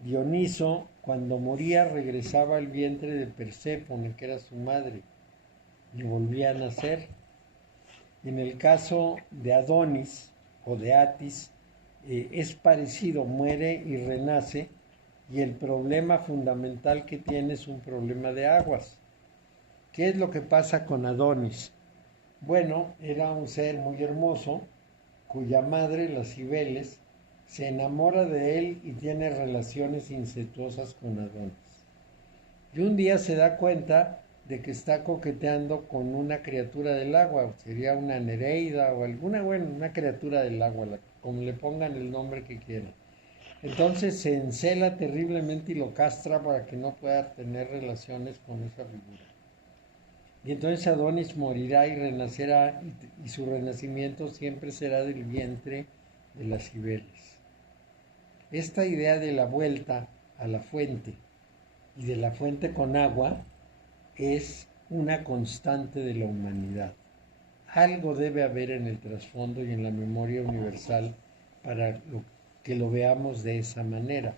Dioniso, cuando moría, regresaba al vientre de Perséfone, que era su madre, y volvía a nacer. En el caso de Adonis o de Atis, es parecido, muere y renace, y el problema fundamental que tiene es un problema de aguas. ¿Qué es lo que pasa con Adonis? Bueno, era un ser muy hermoso, cuya madre, las Cibeles, se enamora de él y tiene relaciones incestuosas con Adonis. Y un día se da cuenta de que está coqueteando con una criatura del agua, sería una Nereida o alguna, una criatura del agua, como le pongan el nombre que quieran. Entonces se encela terriblemente y lo castra para que no pueda tener relaciones con esa figura. Y entonces Adonis morirá y renacerá, y su renacimiento siempre será del vientre de las Cibeles. Esta idea de la vuelta a la fuente y de la fuente con agua es una constante de la humanidad. Algo debe haber en el trasfondo y en la memoria universal para que lo veamos de esa manera.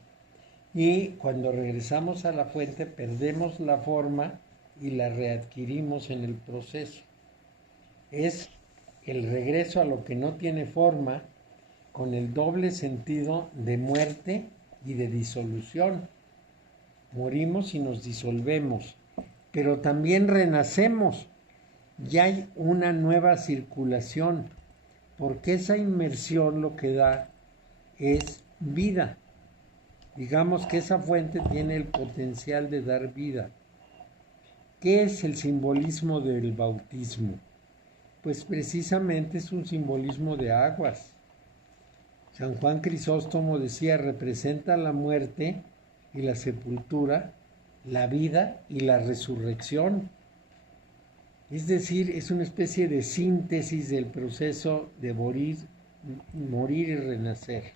Y cuando regresamos a la fuente perdemos la forma y la readquirimos en el proceso. Es el regreso a lo que no tiene forma, con el doble sentido de muerte y de disolución. Morimos y nos disolvemos, pero también renacemos. Ya hay una nueva circulación, porque esa inmersión lo que da es vida. Digamos que esa fuente tiene el potencial de dar vida. ¿Qué es el simbolismo del bautismo? Pues precisamente es un simbolismo de aguas. San Juan Crisóstomo decía, representa la muerte y la sepultura, la vida y la resurrección. Es decir, es una especie de síntesis del proceso de morir y renacer.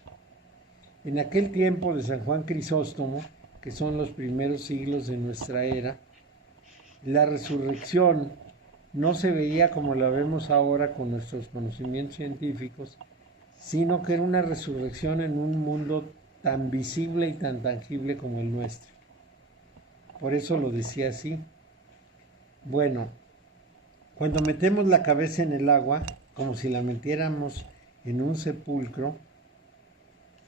En aquel tiempo de San Juan Crisóstomo, que son los primeros siglos de nuestra era, la resurrección no se veía como la vemos ahora con nuestros conocimientos científicos, sino que era una resurrección en un mundo tan visible y tan tangible como el nuestro. Por eso lo decía así. Bueno, cuando metemos la cabeza en el agua, como si la metiéramos en un sepulcro,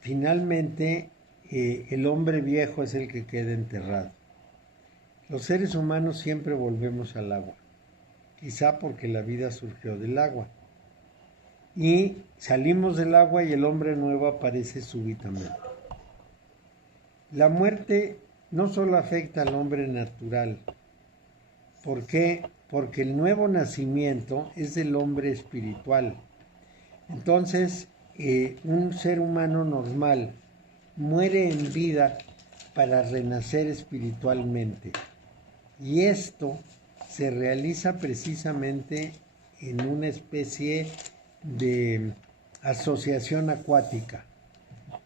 finalmente el hombre viejo es el que queda enterrado. Los seres humanos siempre volvemos al agua, quizá porque la vida surgió del agua. Y salimos del agua y el hombre nuevo aparece súbitamente. La muerte no solo afecta al hombre natural. ¿Por qué? Porque el nuevo nacimiento es del hombre espiritual. Entonces, un ser humano normal muere en vida para renacer espiritualmente. Y esto se realiza precisamente en una especie de asociación acuática.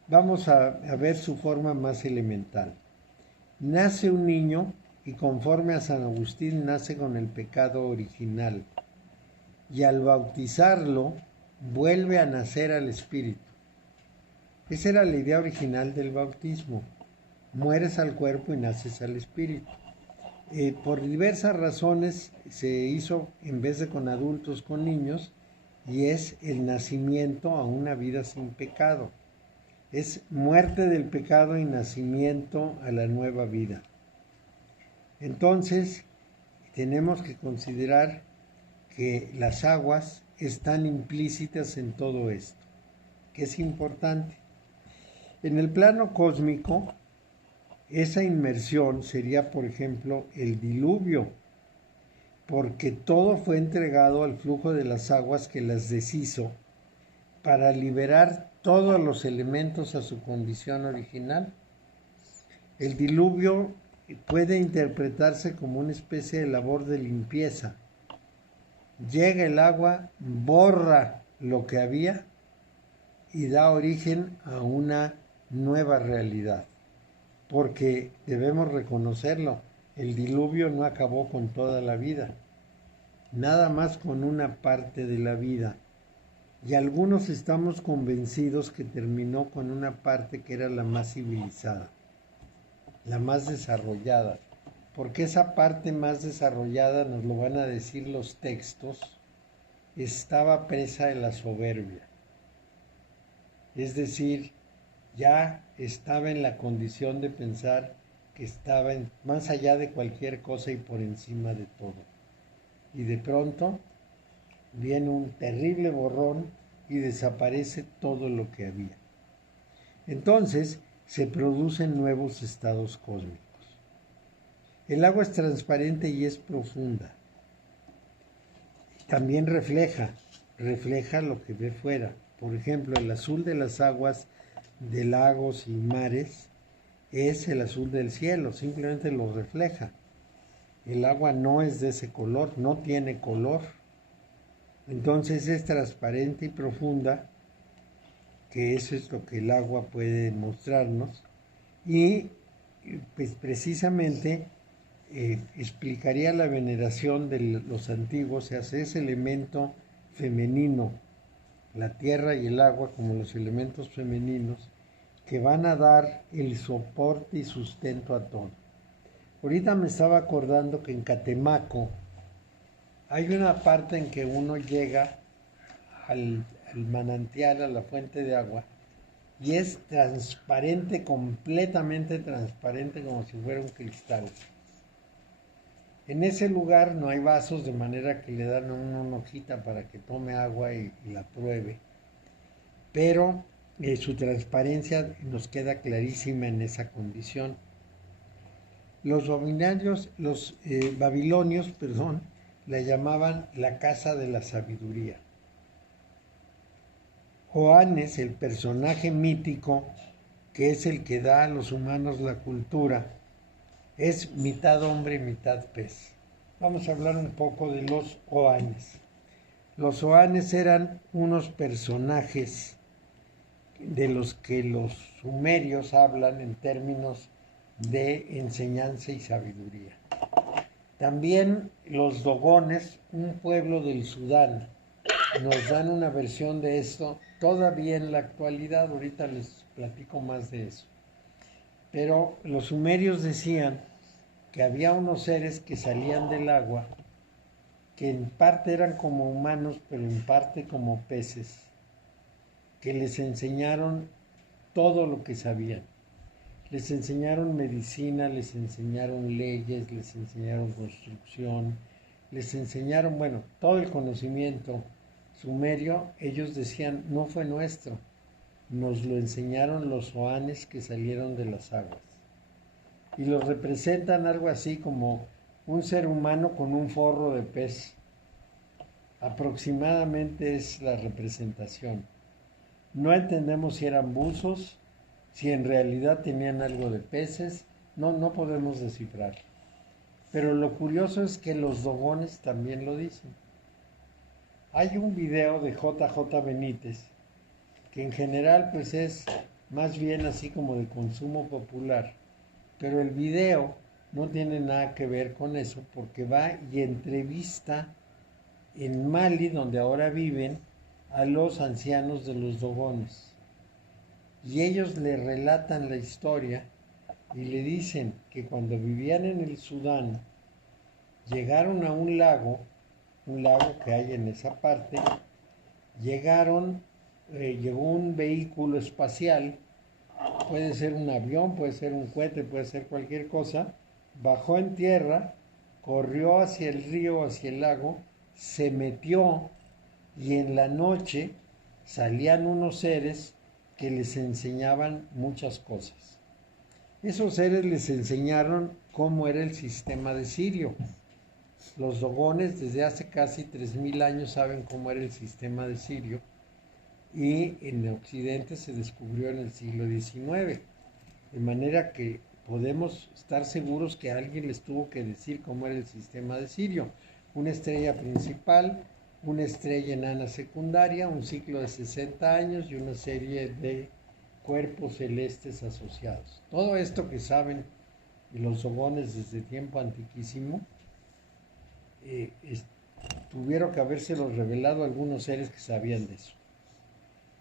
Vamos a ver su forma más elemental. Nace un niño y conforme a San Agustín nace con el pecado original. Y al bautizarlo vuelve a nacer al espíritu. Esa era la idea original del bautismo. Mueres al cuerpo y naces al espíritu. Por diversas razones se hizo, en vez de con adultos, con niños, y es el nacimiento a una vida sin pecado. Es muerte del pecado y nacimiento a la nueva vida. Entonces, tenemos que considerar que las aguas están implícitas en todo esto, que es importante. En el plano cósmico, esa inmersión sería, por ejemplo, el diluvio, porque todo fue entregado al flujo de las aguas que las deshizo para liberar todos los elementos a su condición original. El diluvio puede interpretarse como una especie de labor de limpieza. Llega el agua, borra lo que había y da origen a una nueva realidad. Porque debemos reconocerlo, el diluvio no acabó con toda la vida, nada más con una parte de la vida. Y algunos estamos convencidos que terminó con una parte que era la más civilizada, la más desarrollada, porque esa parte más desarrollada, nos lo van a decir los textos, estaba presa de la soberbia. Es decir, ya estaba en la condición de pensar que estaba más allá de cualquier cosa y por encima de todo. Y de pronto viene un terrible borrón y desaparece todo lo que había. Entonces se producen nuevos estados cósmicos. El agua es transparente y es profunda. También refleja lo que ve fuera. Por ejemplo, el azul de las aguas de lagos y mares es el azul del cielo, simplemente lo refleja. El agua no es de ese color, no tiene color. Entonces es transparente y profunda, que eso es lo que el agua puede mostrarnos. Y pues precisamente explicaría la veneración de los antiguos, o sea, ese elemento femenino, la tierra y el agua como los elementos femeninos, que van a dar el soporte y sustento a todo. Ahorita me estaba acordando que en Catemaco hay una parte en que uno llega al manantial, a la fuente de agua, y es transparente, completamente transparente, como si fuera un cristal. En ese lugar no hay vasos, de manera que le dan a uno una hojita para que tome agua y la pruebe, pero su transparencia nos queda clarísima en esa condición. Los babilonios, la llamaban la casa de la sabiduría. Oanes, el personaje mítico, que es el que da a los humanos la cultura, es mitad hombre y mitad pez. Vamos a hablar un poco de los Oanes. Los Oanes eran unos personajes de los que los sumerios hablan en términos de enseñanza y sabiduría. También los dogones, un pueblo del Sudán, nos dan una versión de esto todavía en la actualidad. Ahorita les platico más de eso. Pero los sumerios decían que había unos seres que salían del agua, que en parte eran como humanos, pero en parte como peces, que les enseñaron todo lo que sabían. Les enseñaron medicina, les enseñaron leyes, les enseñaron construcción, les enseñaron, todo el conocimiento sumerio. Ellos decían, no fue nuestro, nos lo enseñaron los Oanes que salieron de las aguas. Y los representan algo así como un ser humano con un forro de pez. Aproximadamente es la representación. No entendemos si eran buzos, si en realidad tenían algo de peces, no podemos descifrar. Pero lo curioso es que los dogones también lo dicen. Hay un video de JJ Benítez, que en general pues es más bien así como de consumo popular, pero el video no tiene nada que ver con eso, porque va y entrevista en Mali, donde ahora viven, a los ancianos de los dogones. Y ellos le relatan la historia y le dicen que cuando vivían en el Sudán, llegaron a un lago que hay en esa parte, llegó un vehículo espacial, puede ser un avión, puede ser un cohete, puede ser cualquier cosa, bajó en tierra, corrió hacia el río, hacia el lago, se metió y en la noche salían unos seres que les enseñaban muchas cosas. Esos seres les enseñaron cómo era el sistema de Sirio. Los dogones desde hace casi 3000 años saben cómo era el sistema de Sirio y en Occidente se descubrió en el siglo XIX. De manera que podemos estar seguros que alguien les tuvo que decir cómo era el sistema de Sirio. Una estrella principal, una estrella enana secundaria, un ciclo de 60 años y una serie de cuerpos celestes asociados. Todo esto que saben los dogones desde tiempo antiquísimo, tuvieron que habérselos revelado algunos seres que sabían de eso.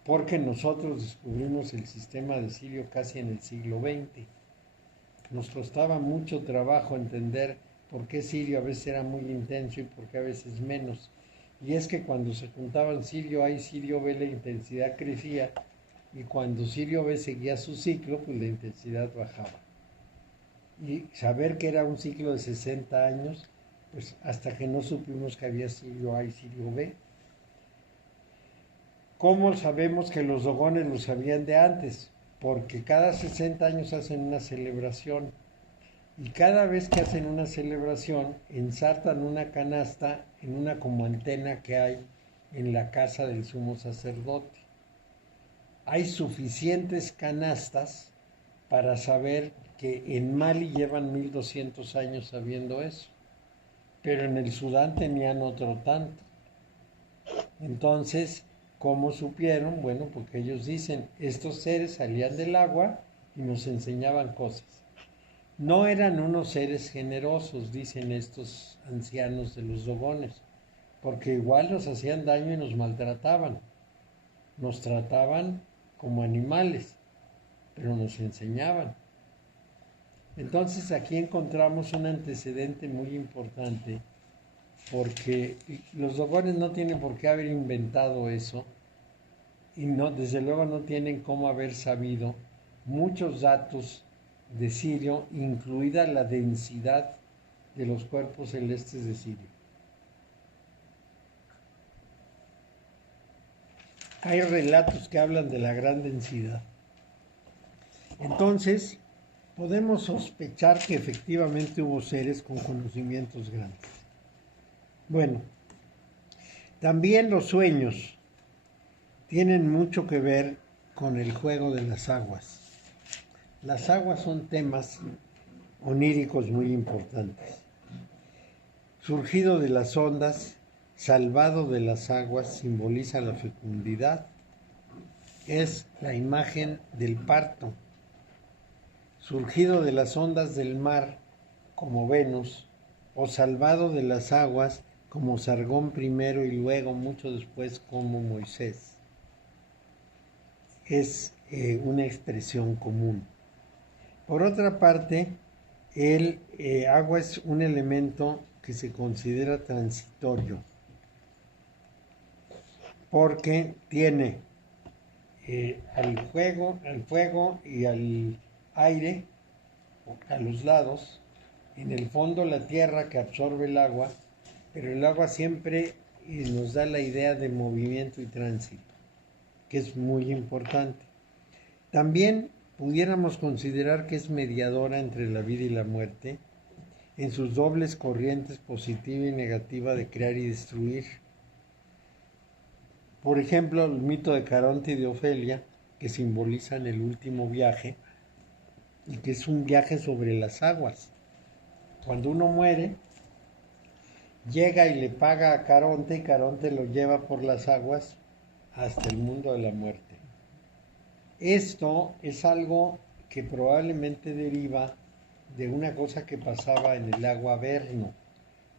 Porque nosotros descubrimos el sistema de Sirio casi en el siglo XX. Nos costaba mucho trabajo entender por qué Sirio a veces era muy intenso y por qué a veces menos. Y es que cuando se juntaban Sirio A y Sirio B, la intensidad crecía, y cuando Sirio B seguía su ciclo, pues la intensidad bajaba. Y saber que era un ciclo de 60 años, pues hasta que no supimos que había Sirio A y Sirio B. ¿Cómo sabemos que los dogones lo sabían de antes? Porque cada 60 años hacen una celebración. Y cada vez que hacen una celebración, ensartan una canasta en una como antena que hay en la casa del sumo sacerdote. Hay suficientes canastas para saber que en Mali llevan 1200 años sabiendo eso. Pero en el Sudán tenían otro tanto. Entonces, ¿cómo supieron? Bueno, porque ellos dicen, estos seres salían del agua y nos enseñaban cosas. No eran unos seres generosos, dicen estos ancianos de los dogones, porque igual nos hacían daño y nos maltrataban. Nos trataban como animales, pero nos enseñaban. Entonces aquí encontramos un antecedente muy importante, porque los dogones no tienen por qué haber inventado eso, y no, desde luego no tienen cómo haber sabido muchos datos de Sirio, incluida la densidad de los cuerpos celestes de Sirio. Hay relatos que hablan de la gran densidad. Entonces, podemos sospechar que efectivamente hubo seres con conocimientos grandes. Bueno, también los sueños tienen mucho que ver con el juego de las aguas. Las aguas son temas oníricos muy importantes. Surgido de las ondas, salvado de las aguas, simboliza la fecundidad. Es la imagen del parto. Surgido de las ondas del mar, como Venus, o salvado de las aguas, como Sargón primero y luego, mucho después, como Moisés. Es una expresión común. Por otra parte, el agua es un elemento que se considera transitorio, porque tiene al fuego y al aire a los lados, en el fondo la tierra que absorbe el agua, pero el agua siempre nos da la idea de movimiento y tránsito, que es muy importante. También pudiéramos considerar que es mediadora entre la vida y la muerte, en sus dobles corrientes positiva y negativa de crear y destruir. Por ejemplo, el mito de Caronte y de Ofelia, que simbolizan el último viaje, y que es un viaje sobre las aguas. Cuando uno muere, llega y le paga a Caronte, y Caronte lo lleva por las aguas hasta el mundo de la muerte. Esto es algo que probablemente deriva de una cosa que pasaba en el lago Averno.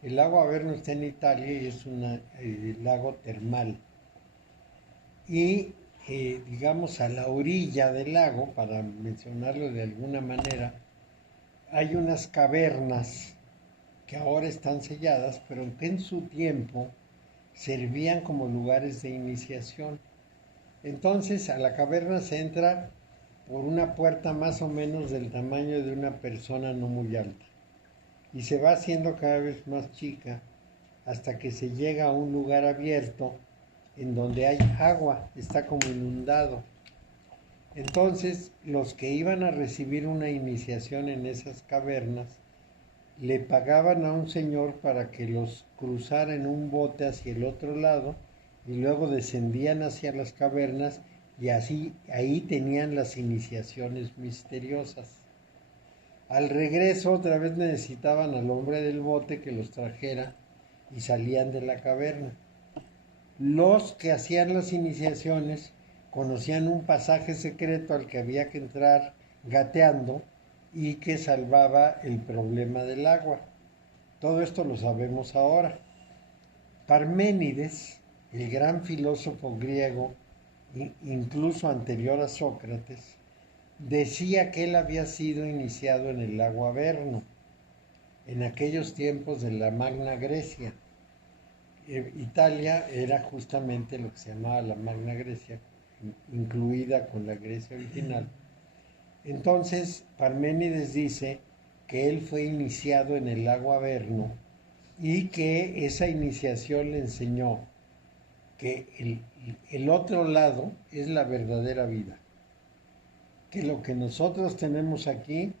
El lago Averno está en Italia y es un lago termal. Y digamos a la orilla del lago, para mencionarlo de alguna manera, hay unas cavernas que ahora están selladas, pero que en su tiempo servían como lugares de iniciación. Entonces a la caverna se entra por una puerta más o menos del tamaño de una persona no muy alta, y se va haciendo cada vez más chica hasta que se llega a un lugar abierto en donde hay agua, está como inundado. Entonces, los que iban a recibir una iniciación en esas cavernas, le pagaban a un señor para que los cruzara en un bote hacia el otro lado y luego descendían hacia las cavernas y así ahí tenían las iniciaciones misteriosas. Al regreso otra vez necesitaban al hombre del bote que los trajera y salían de la caverna. Los que hacían las iniciaciones conocían un pasaje secreto al que había que entrar gateando y que salvaba el problema del agua. Todo esto lo sabemos ahora. Parménides, el gran filósofo griego, incluso anterior a Sócrates, decía que él había sido iniciado en el lago Averno, en aquellos tiempos de la Magna Grecia. Italia era justamente lo que se llamaba la Magna Grecia, incluida con la Grecia original. Entonces, Parménides dice que él fue iniciado en el lago Averno y que esa iniciación le enseñó que el otro lado es la verdadera vida, que lo que nosotros tenemos aquí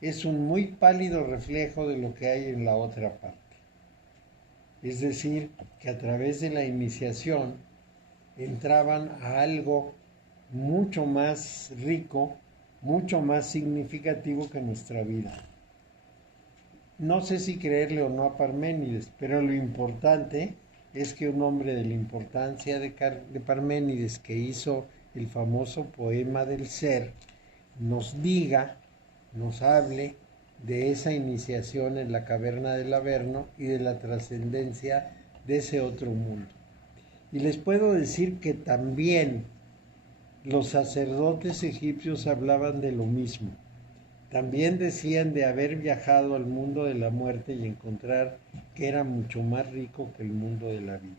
es un muy pálido reflejo de lo que hay en la otra parte. Es decir, que a través de la iniciación entraban a algo mucho más rico, mucho más significativo que nuestra vida. No sé si creerle o no a Parménides, pero lo importante es que un hombre de la importancia de Parménides, que hizo el famoso poema del ser, nos diga, nos hable de esa iniciación en la caverna del Averno y de la trascendencia de ese otro mundo. Y les puedo decir que también los sacerdotes egipcios hablaban de lo mismo. También decían de haber viajado al mundo de la muerte y encontrar que era mucho más rico que el mundo de la vida.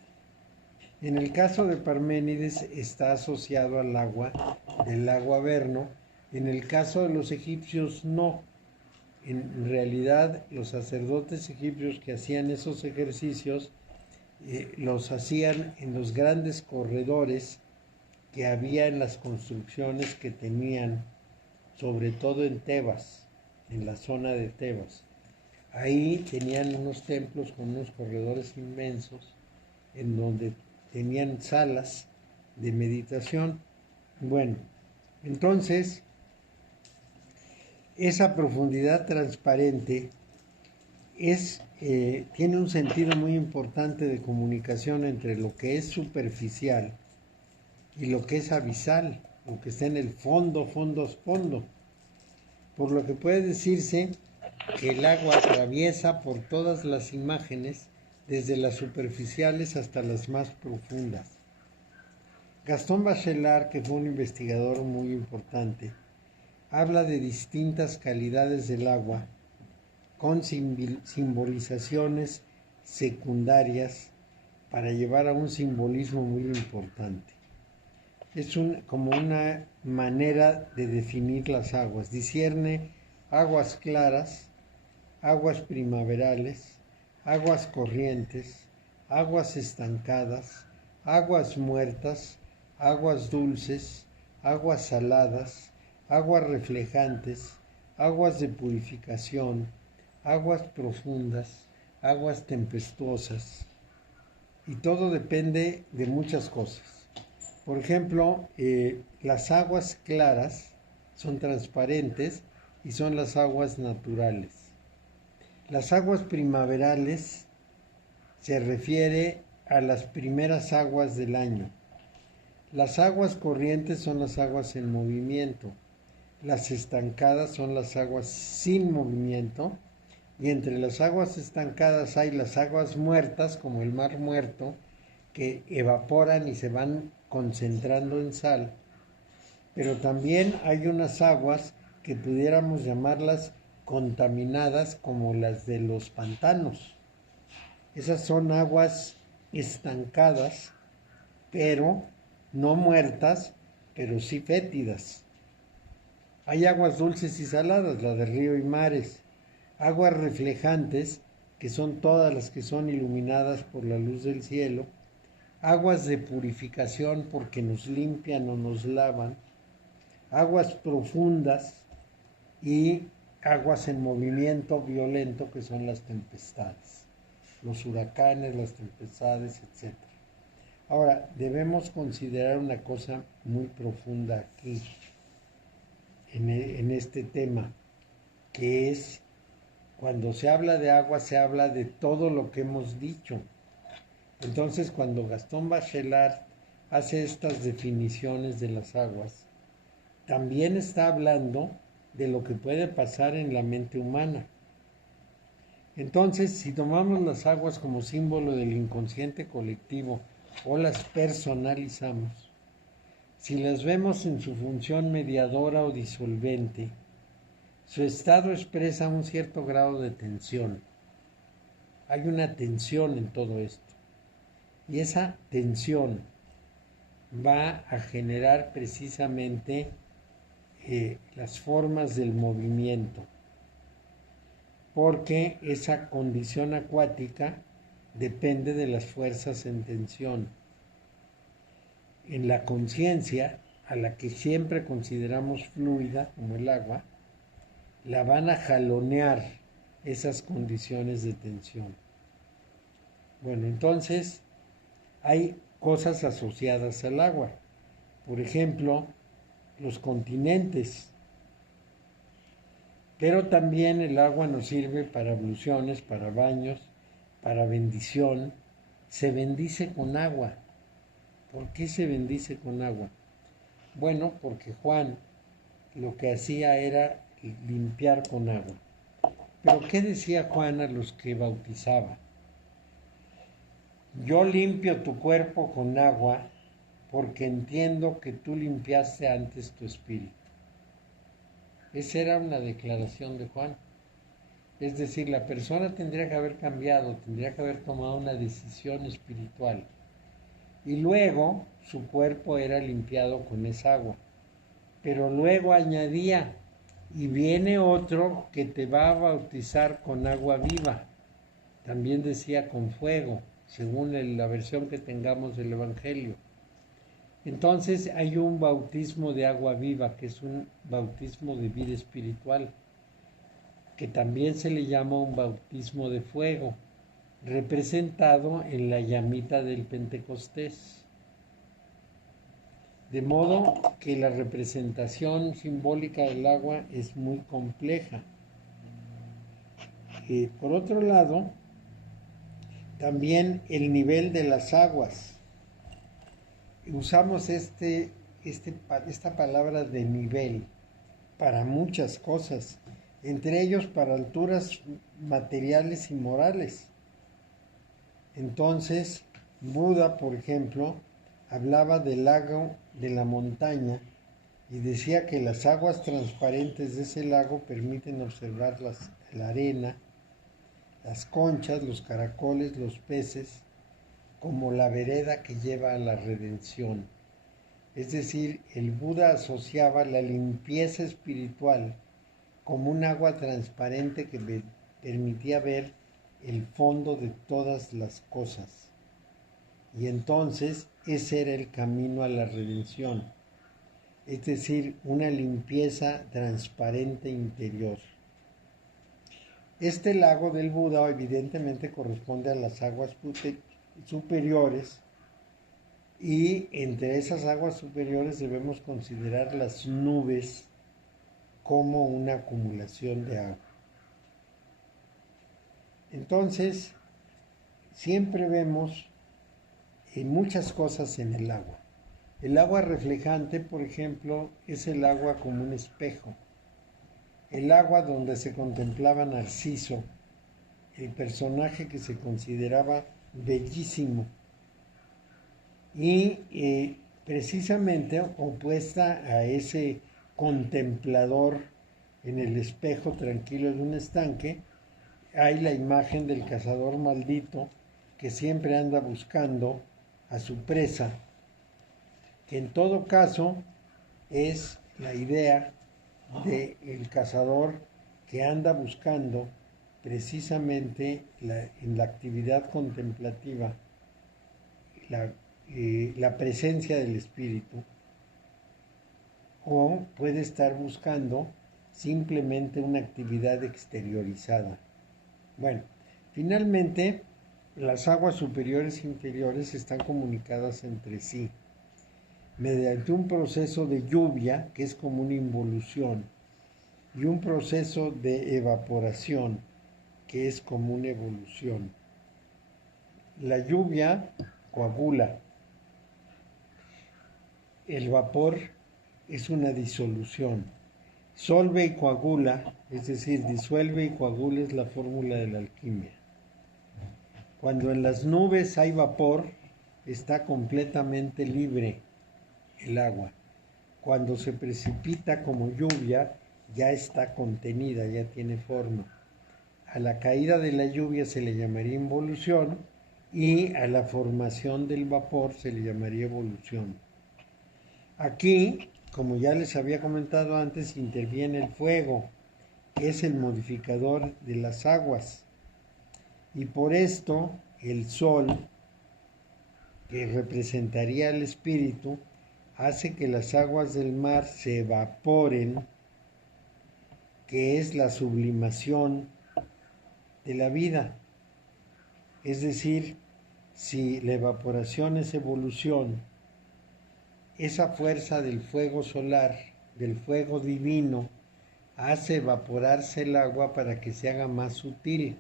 En el caso de Parménides está asociado al agua del lago Averno. En el caso de los egipcios no. En realidad los sacerdotes egipcios que hacían esos ejercicios los hacían en los grandes corredores que había en las construcciones que tenían, sobre todo en Tebas, en la zona de Tebas. Ahí tenían unos templos con unos corredores inmensos en donde tenían salas de meditación. Bueno, entonces esa profundidad transparente tiene un sentido muy importante de comunicación entre lo que es superficial y lo que es abisal, lo que está en el fondo. Por lo que puede decirse que el agua atraviesa por todas las imágenes, desde las superficiales hasta las más profundas. Gastón Bachelard, que fue un investigador muy importante, habla de distintas calidades del agua con simbolizaciones secundarias para llevar a un simbolismo muy importante. Es como una manera de definir las aguas. Discierne aguas claras, aguas primaverales, aguas corrientes, aguas estancadas, aguas muertas, aguas dulces, aguas saladas, aguas reflejantes, aguas de purificación, aguas profundas, aguas tempestuosas. Y todo depende de muchas cosas. Por ejemplo, las aguas claras son transparentes y son las aguas naturales. Las aguas primaverales se refiere a las primeras aguas del año. Las aguas corrientes son las aguas en movimiento. Las estancadas son las aguas sin movimiento. Y entre las aguas estancadas hay las aguas muertas, como el mar muerto, que evaporan y se van concentrando en sal. Pero también hay unas aguas que pudiéramos llamarlas contaminadas, como las de los pantanos. Esas son aguas estancadas, pero no muertas, pero sí fétidas. Hay aguas dulces y saladas, la de río y mares. Aguas reflejantes, que son todas las que son iluminadas por la luz del cielo, aguas de purificación porque nos limpian o nos lavan, aguas profundas y aguas en movimiento violento que son las tempestades, los huracanes, las tempestades, etc. Ahora, debemos considerar una cosa muy profunda aquí, en este tema, que es, cuando se habla de agua, se habla de todo lo que hemos dicho. Entonces, cuando Gastón Bachelard hace estas definiciones de las aguas, también está hablando de lo que puede pasar en la mente humana. Entonces, si tomamos las aguas como símbolo del inconsciente colectivo o las personalizamos, si las vemos en su función mediadora o disolvente, su estado expresa un cierto grado de tensión. Hay una tensión en todo esto. Y esa tensión va a generar precisamente las formas del movimiento, porque esa condición acuática depende de las fuerzas en tensión. En la conciencia, a la que siempre consideramos fluida, como el agua, la van a jalonear esas condiciones de tensión. Bueno, entonces hay cosas asociadas al agua. Por ejemplo, los continentes. Pero también el agua nos sirve para abluciones, para baños, para bendición. Se bendice con agua. ¿Por qué se bendice con agua? Bueno, porque Juan lo que hacía era limpiar con agua. Pero ¿qué decía Juan a los que bautizaba? Yo limpio tu cuerpo con agua porque entiendo que tú limpiaste antes tu espíritu. Esa era una declaración de Juan. Es decir, la persona tendría que haber cambiado, tendría que haber tomado una decisión espiritual. Y luego su cuerpo era limpiado con esa agua. Pero luego añadía, y viene otro que te va a bautizar con agua viva. También decía con fuego, según la versión que tengamos del Evangelio. Entonces hay un bautismo de agua viva, que es un bautismo de vida espiritual, que también se le llama un bautismo de fuego, representado en la llamita del Pentecostés. De modo que la representación simbólica del agua es muy compleja. Por otro lado, también el nivel de las aguas. Usamos esta palabra de nivel para muchas cosas, entre ellos para alturas materiales y morales. Entonces, Buda, por ejemplo, hablaba del lago de la montaña y decía que las aguas transparentes de ese lago permiten observar la arena, las conchas, los caracoles, los peces, como la vereda que lleva a la redención. Es decir, el Buda asociaba la limpieza espiritual como un agua transparente que permitía ver el fondo de todas las cosas. Y entonces ese era el camino a la redención, es decir, una limpieza transparente interior. Este lago del Buda evidentemente corresponde a las aguas superiores, y entre esas aguas superiores debemos considerar las nubes como una acumulación de agua. Entonces, siempre vemos muchas cosas en el agua. El agua reflejante, por ejemplo, es el agua como un espejo. El agua donde se contemplaba Narciso, el personaje que se consideraba bellísimo, y precisamente opuesta a ese contemplador en el espejo tranquilo de un estanque, hay la imagen del cazador maldito que siempre anda buscando a su presa, que en todo caso es la idea del cazador que anda buscando precisamente en la actividad contemplativa, la presencia del espíritu, o puede estar buscando simplemente una actividad exteriorizada. Bueno, finalmente las aguas superiores e inferiores están comunicadas entre sí mediante un proceso de lluvia, que es como una involución, y un proceso de evaporación, que es como una evolución. La lluvia coagula, el vapor es una disolución. Solve y coagula, es decir, disuelve y coagula, es la fórmula de la alquimia. Cuando en las nubes hay vapor, está completamente libre el agua. Cuando se precipita como lluvia, ya está contenida, ya tiene forma. A la caída de la lluvia se le llamaría involución y a la formación del vapor se le llamaría evolución. Aquí, como ya les había comentado antes, interviene el fuego, que es el modificador de las aguas. Y por esto el sol, que representaría al espíritu, hace que las aguas del mar se evaporen, que es la sublimación de la vida. Es decir, si la evaporación es evolución, esa fuerza del fuego solar, del fuego divino, hace evaporarse el agua para que se haga más sutil,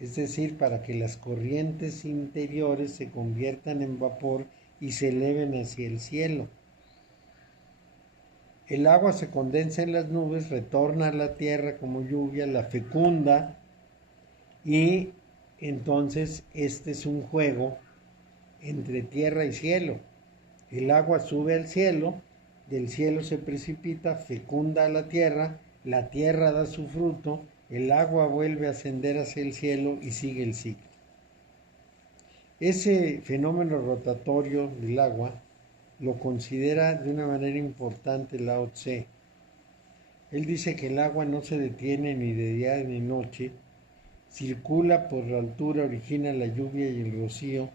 es decir, para que las corrientes interiores se conviertan en vapor y se eleven hacia el cielo. El agua se condensa en las nubes, retorna a la tierra como lluvia, la fecunda, y entonces este es un juego entre tierra y cielo. El agua sube al cielo, del cielo se precipita, fecunda a la tierra da su fruto, el agua vuelve a ascender hacia el cielo y sigue el ciclo. Ese fenómeno rotatorio del agua lo considera de una manera importante Lao Tse. Él dice que el agua no se detiene ni de día ni de noche, circula por la altura, origina la lluvia y el rocío,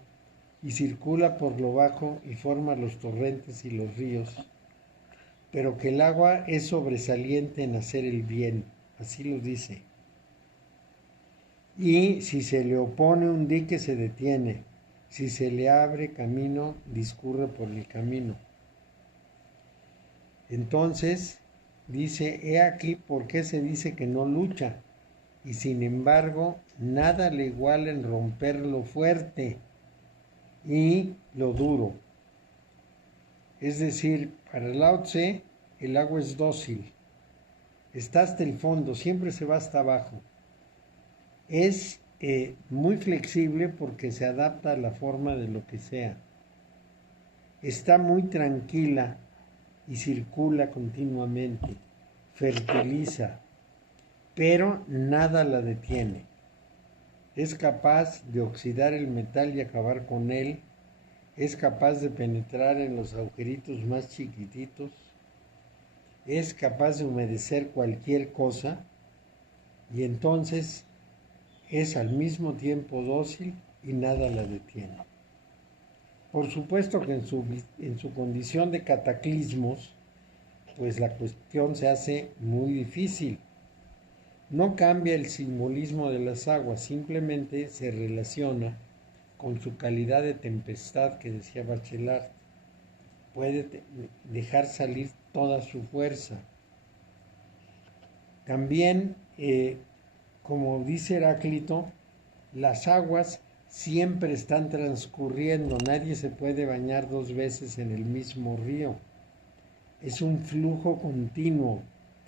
y circula por lo bajo y forma los torrentes y los ríos, pero que el agua es sobresaliente en hacer el bien, así lo dice. Y si se le opone un dique se detiene, si se le abre camino, discurre por el camino. Entonces, dice, he aquí por qué se dice que no lucha, y sin embargo, nada le iguala en romper lo fuerte y lo duro. Es decir, para Lao Tse, el agua es dócil, está hasta el fondo, siempre se va hasta abajo. Es muy flexible porque se adapta a la forma de lo que sea. Está muy tranquila y circula continuamente, fertiliza, pero nada la detiene. Es capaz de oxidar el metal y acabar con él, es capaz de penetrar en los agujeritos más chiquititos, es capaz de humedecer cualquier cosa y entonces es al mismo tiempo dócil y nada la detiene. Por supuesto que en su condición de cataclismos, pues la cuestión se hace muy difícil. No cambia el simbolismo de las aguas, simplemente se relaciona con su calidad de tempestad que decía Bachelard. Puede dejar salir toda su fuerza. También, como dice Heráclito, las aguas siempre están transcurriendo, nadie se puede bañar dos veces en el mismo río. Es un flujo continuo.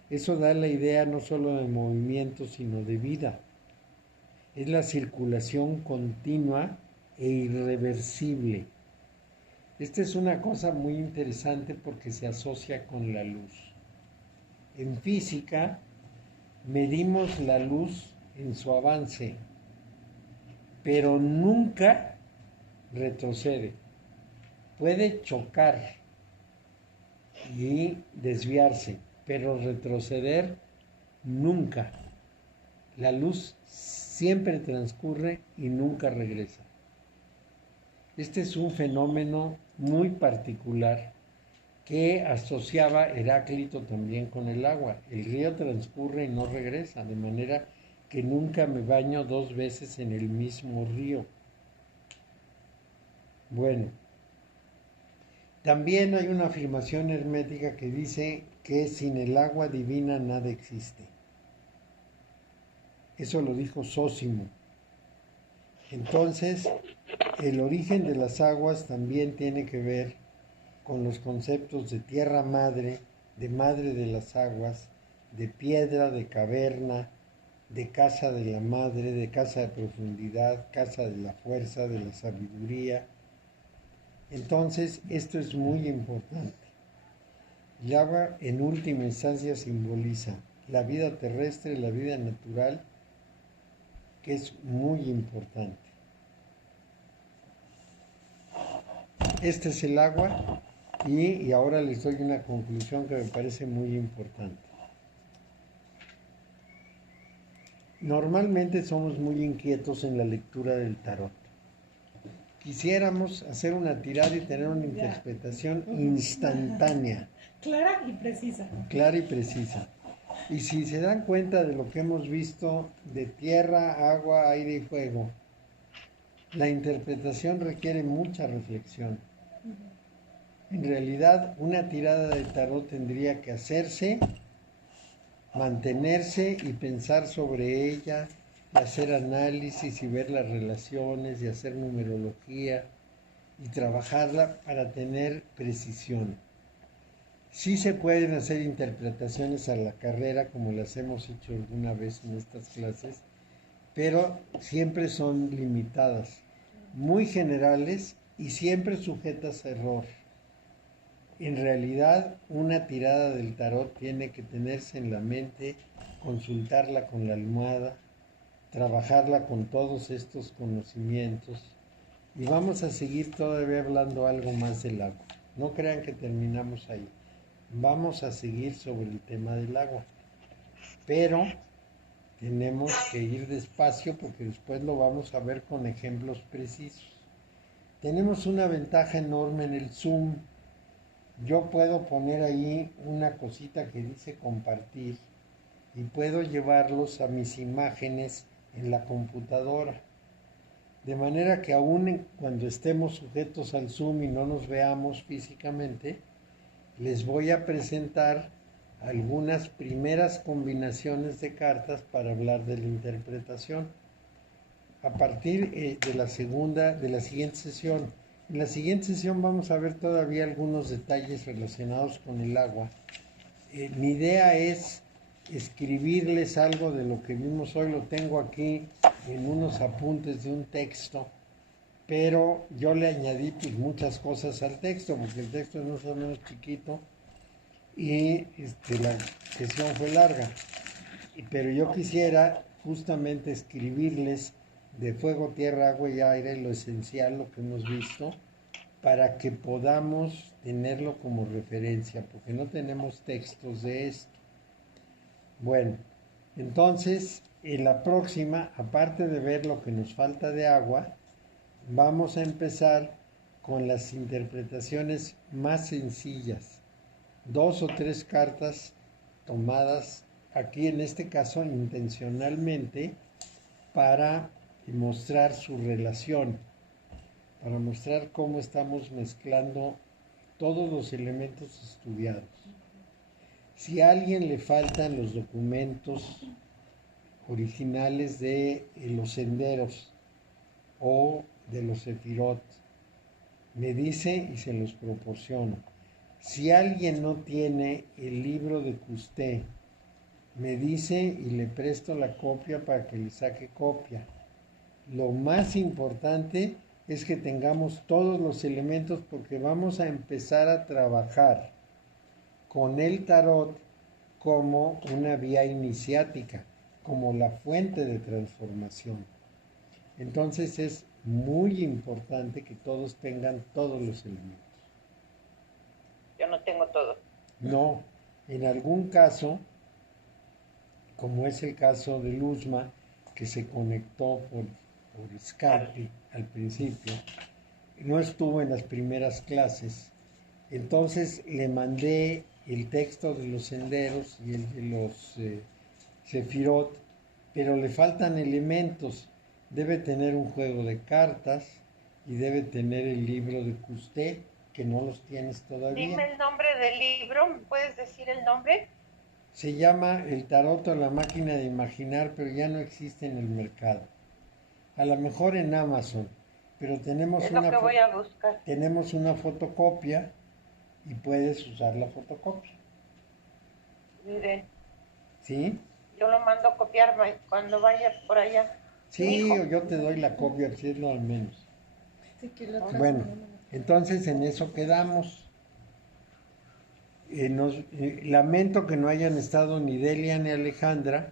Eso da la idea no solo de movimiento, sino de vida. Es la circulación continua e irreversible. Esta es una cosa muy interesante porque se asocia con la luz. En física, medimos la luz en su avance, pero nunca retrocede. Puede chocar y desviarse, pero retroceder nunca. La luz siempre transcurre y nunca regresa. Este es un fenómeno muy particular que asociaba Heráclito también con el agua. El río transcurre y no regresa, de manera que nunca me baño 2 veces en el mismo río. Bueno, también hay una afirmación hermética que dice que sin el agua divina nada existe. Eso lo dijo Zósimo. Entonces, el origen de las aguas también tiene que ver con los conceptos de tierra madre, de madre de las aguas, de piedra, de caverna, de casa de la madre, de casa de profundidad, casa de la fuerza, de la sabiduría. Entonces, esto es muy importante. El agua en última instancia simboliza la vida terrestre, la vida natural, que es muy importante. Este es el agua y ahora les doy una conclusión que me parece muy importante. Normalmente somos muy inquietos en la lectura del tarot. Quisiéramos hacer una tirada y tener una interpretación instantánea. Clara y precisa. Clara y precisa. Y si se dan cuenta de lo que hemos visto de tierra, agua, aire y fuego, la interpretación requiere mucha reflexión. En realidad, una tirada de tarot tendría que hacerse, mantenerse y pensar sobre ella, y hacer análisis y ver las relaciones y hacer numerología y trabajarla para tener precisión. Sí se pueden hacer interpretaciones a la carrera, como las hemos hecho alguna vez en estas clases, pero siempre son limitadas, muy generales y siempre sujetas a error. En realidad, una tirada del tarot tiene que tenerse en la mente, consultarla con la almohada, trabajarla con todos estos conocimientos y vamos a seguir todavía hablando algo más del agua. No crean que terminamos ahí. Vamos a seguir sobre el tema del agua, pero tenemos que ir despacio porque después lo vamos a ver con ejemplos precisos. Tenemos una ventaja enorme en el Zoom. Yo puedo poner ahí una cosita que dice compartir y puedo llevarlos a mis imágenes en la computadora. De manera que aún cuando estemos sujetos al Zoom y no nos veamos físicamente, les voy a presentar algunas primeras combinaciones de cartas para hablar de la interpretación. A partir de la siguiente sesión. En la siguiente sesión vamos a ver todavía algunos detalles relacionados con el agua. Mi idea es escribirles algo de lo que vimos hoy, lo tengo aquí en unos apuntes de un texto, pero yo le añadí pues muchas cosas al texto, porque el texto es más o menos chiquito y la sesión fue larga. Pero yo quisiera justamente escribirles de fuego, tierra, agua y aire, lo esencial, lo que hemos visto, para que podamos tenerlo como referencia, porque no tenemos textos de esto. Bueno, entonces, en la próxima, aparte de ver lo que nos falta de agua, vamos a empezar con las interpretaciones más sencillas. 2 o 3 cartas tomadas aquí, en este caso, intencionalmente, para mostrar su relación, para mostrar cómo estamos mezclando todos los elementos estudiados. Si a alguien le faltan los documentos originales de los senderos o de los sefirot, me dice y se los proporciono. Si alguien no tiene el libro de Custé, me dice y le presto la copia para que le saque copia. Lo más importante es que tengamos todos los elementos porque vamos a empezar a trabajar con el tarot como una vía iniciática, como la fuente de transformación. Entonces es muy importante que todos tengan todos los elementos. Yo no tengo todo. No, en algún caso, como es el caso de Luzma, que se conectó por Skype al principio, no estuvo en las primeras clases. Entonces le mandé el texto de los senderos y el de los Sefirot, pero le faltan elementos. Debe tener un juego de cartas y debe tener el libro de Custé, que no los tienes todavía. Dime el nombre del libro, ¿me puedes decir el nombre? Se llama El Tarot o la máquina de imaginar, pero ya no existe en el mercado. A lo mejor en Amazon, pero tenemos Es lo que voy a buscar. tenemos una fotocopia y puedes usar la fotocopia. Miren, ¿Sí? yo lo mando a copiar cuando vaya por allá. Sí, Hijo. o yo te doy la copia, si es lo al menos. Sí, que lo otro Bueno, no, no. entonces en eso quedamos. Lamento que no hayan estado ni Delia ni Alejandra.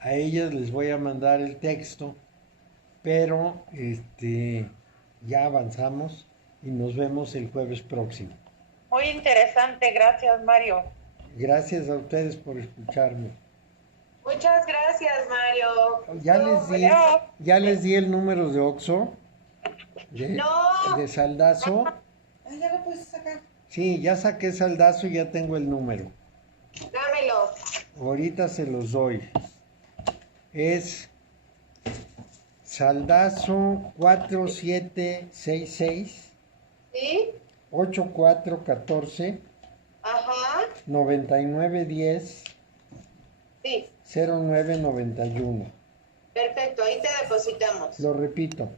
A ellas les voy a mandar el texto, pero ya avanzamos y nos vemos el jueves próximo. Muy interesante, gracias Mario. Gracias a ustedes por escucharme. Muchas gracias, Mario. Ya les di el número de Oxxo, No. de saldazo. Ah, ya lo puedes sacar. Sí, ya saqué saldazo y ya tengo el número. Dámelo. Ahorita se los doy. Es saldazo 4766 ¿Sí? 8414 Ajá. 9910 Sí. 0991. Perfecto, ahí te depositamos. Lo repito,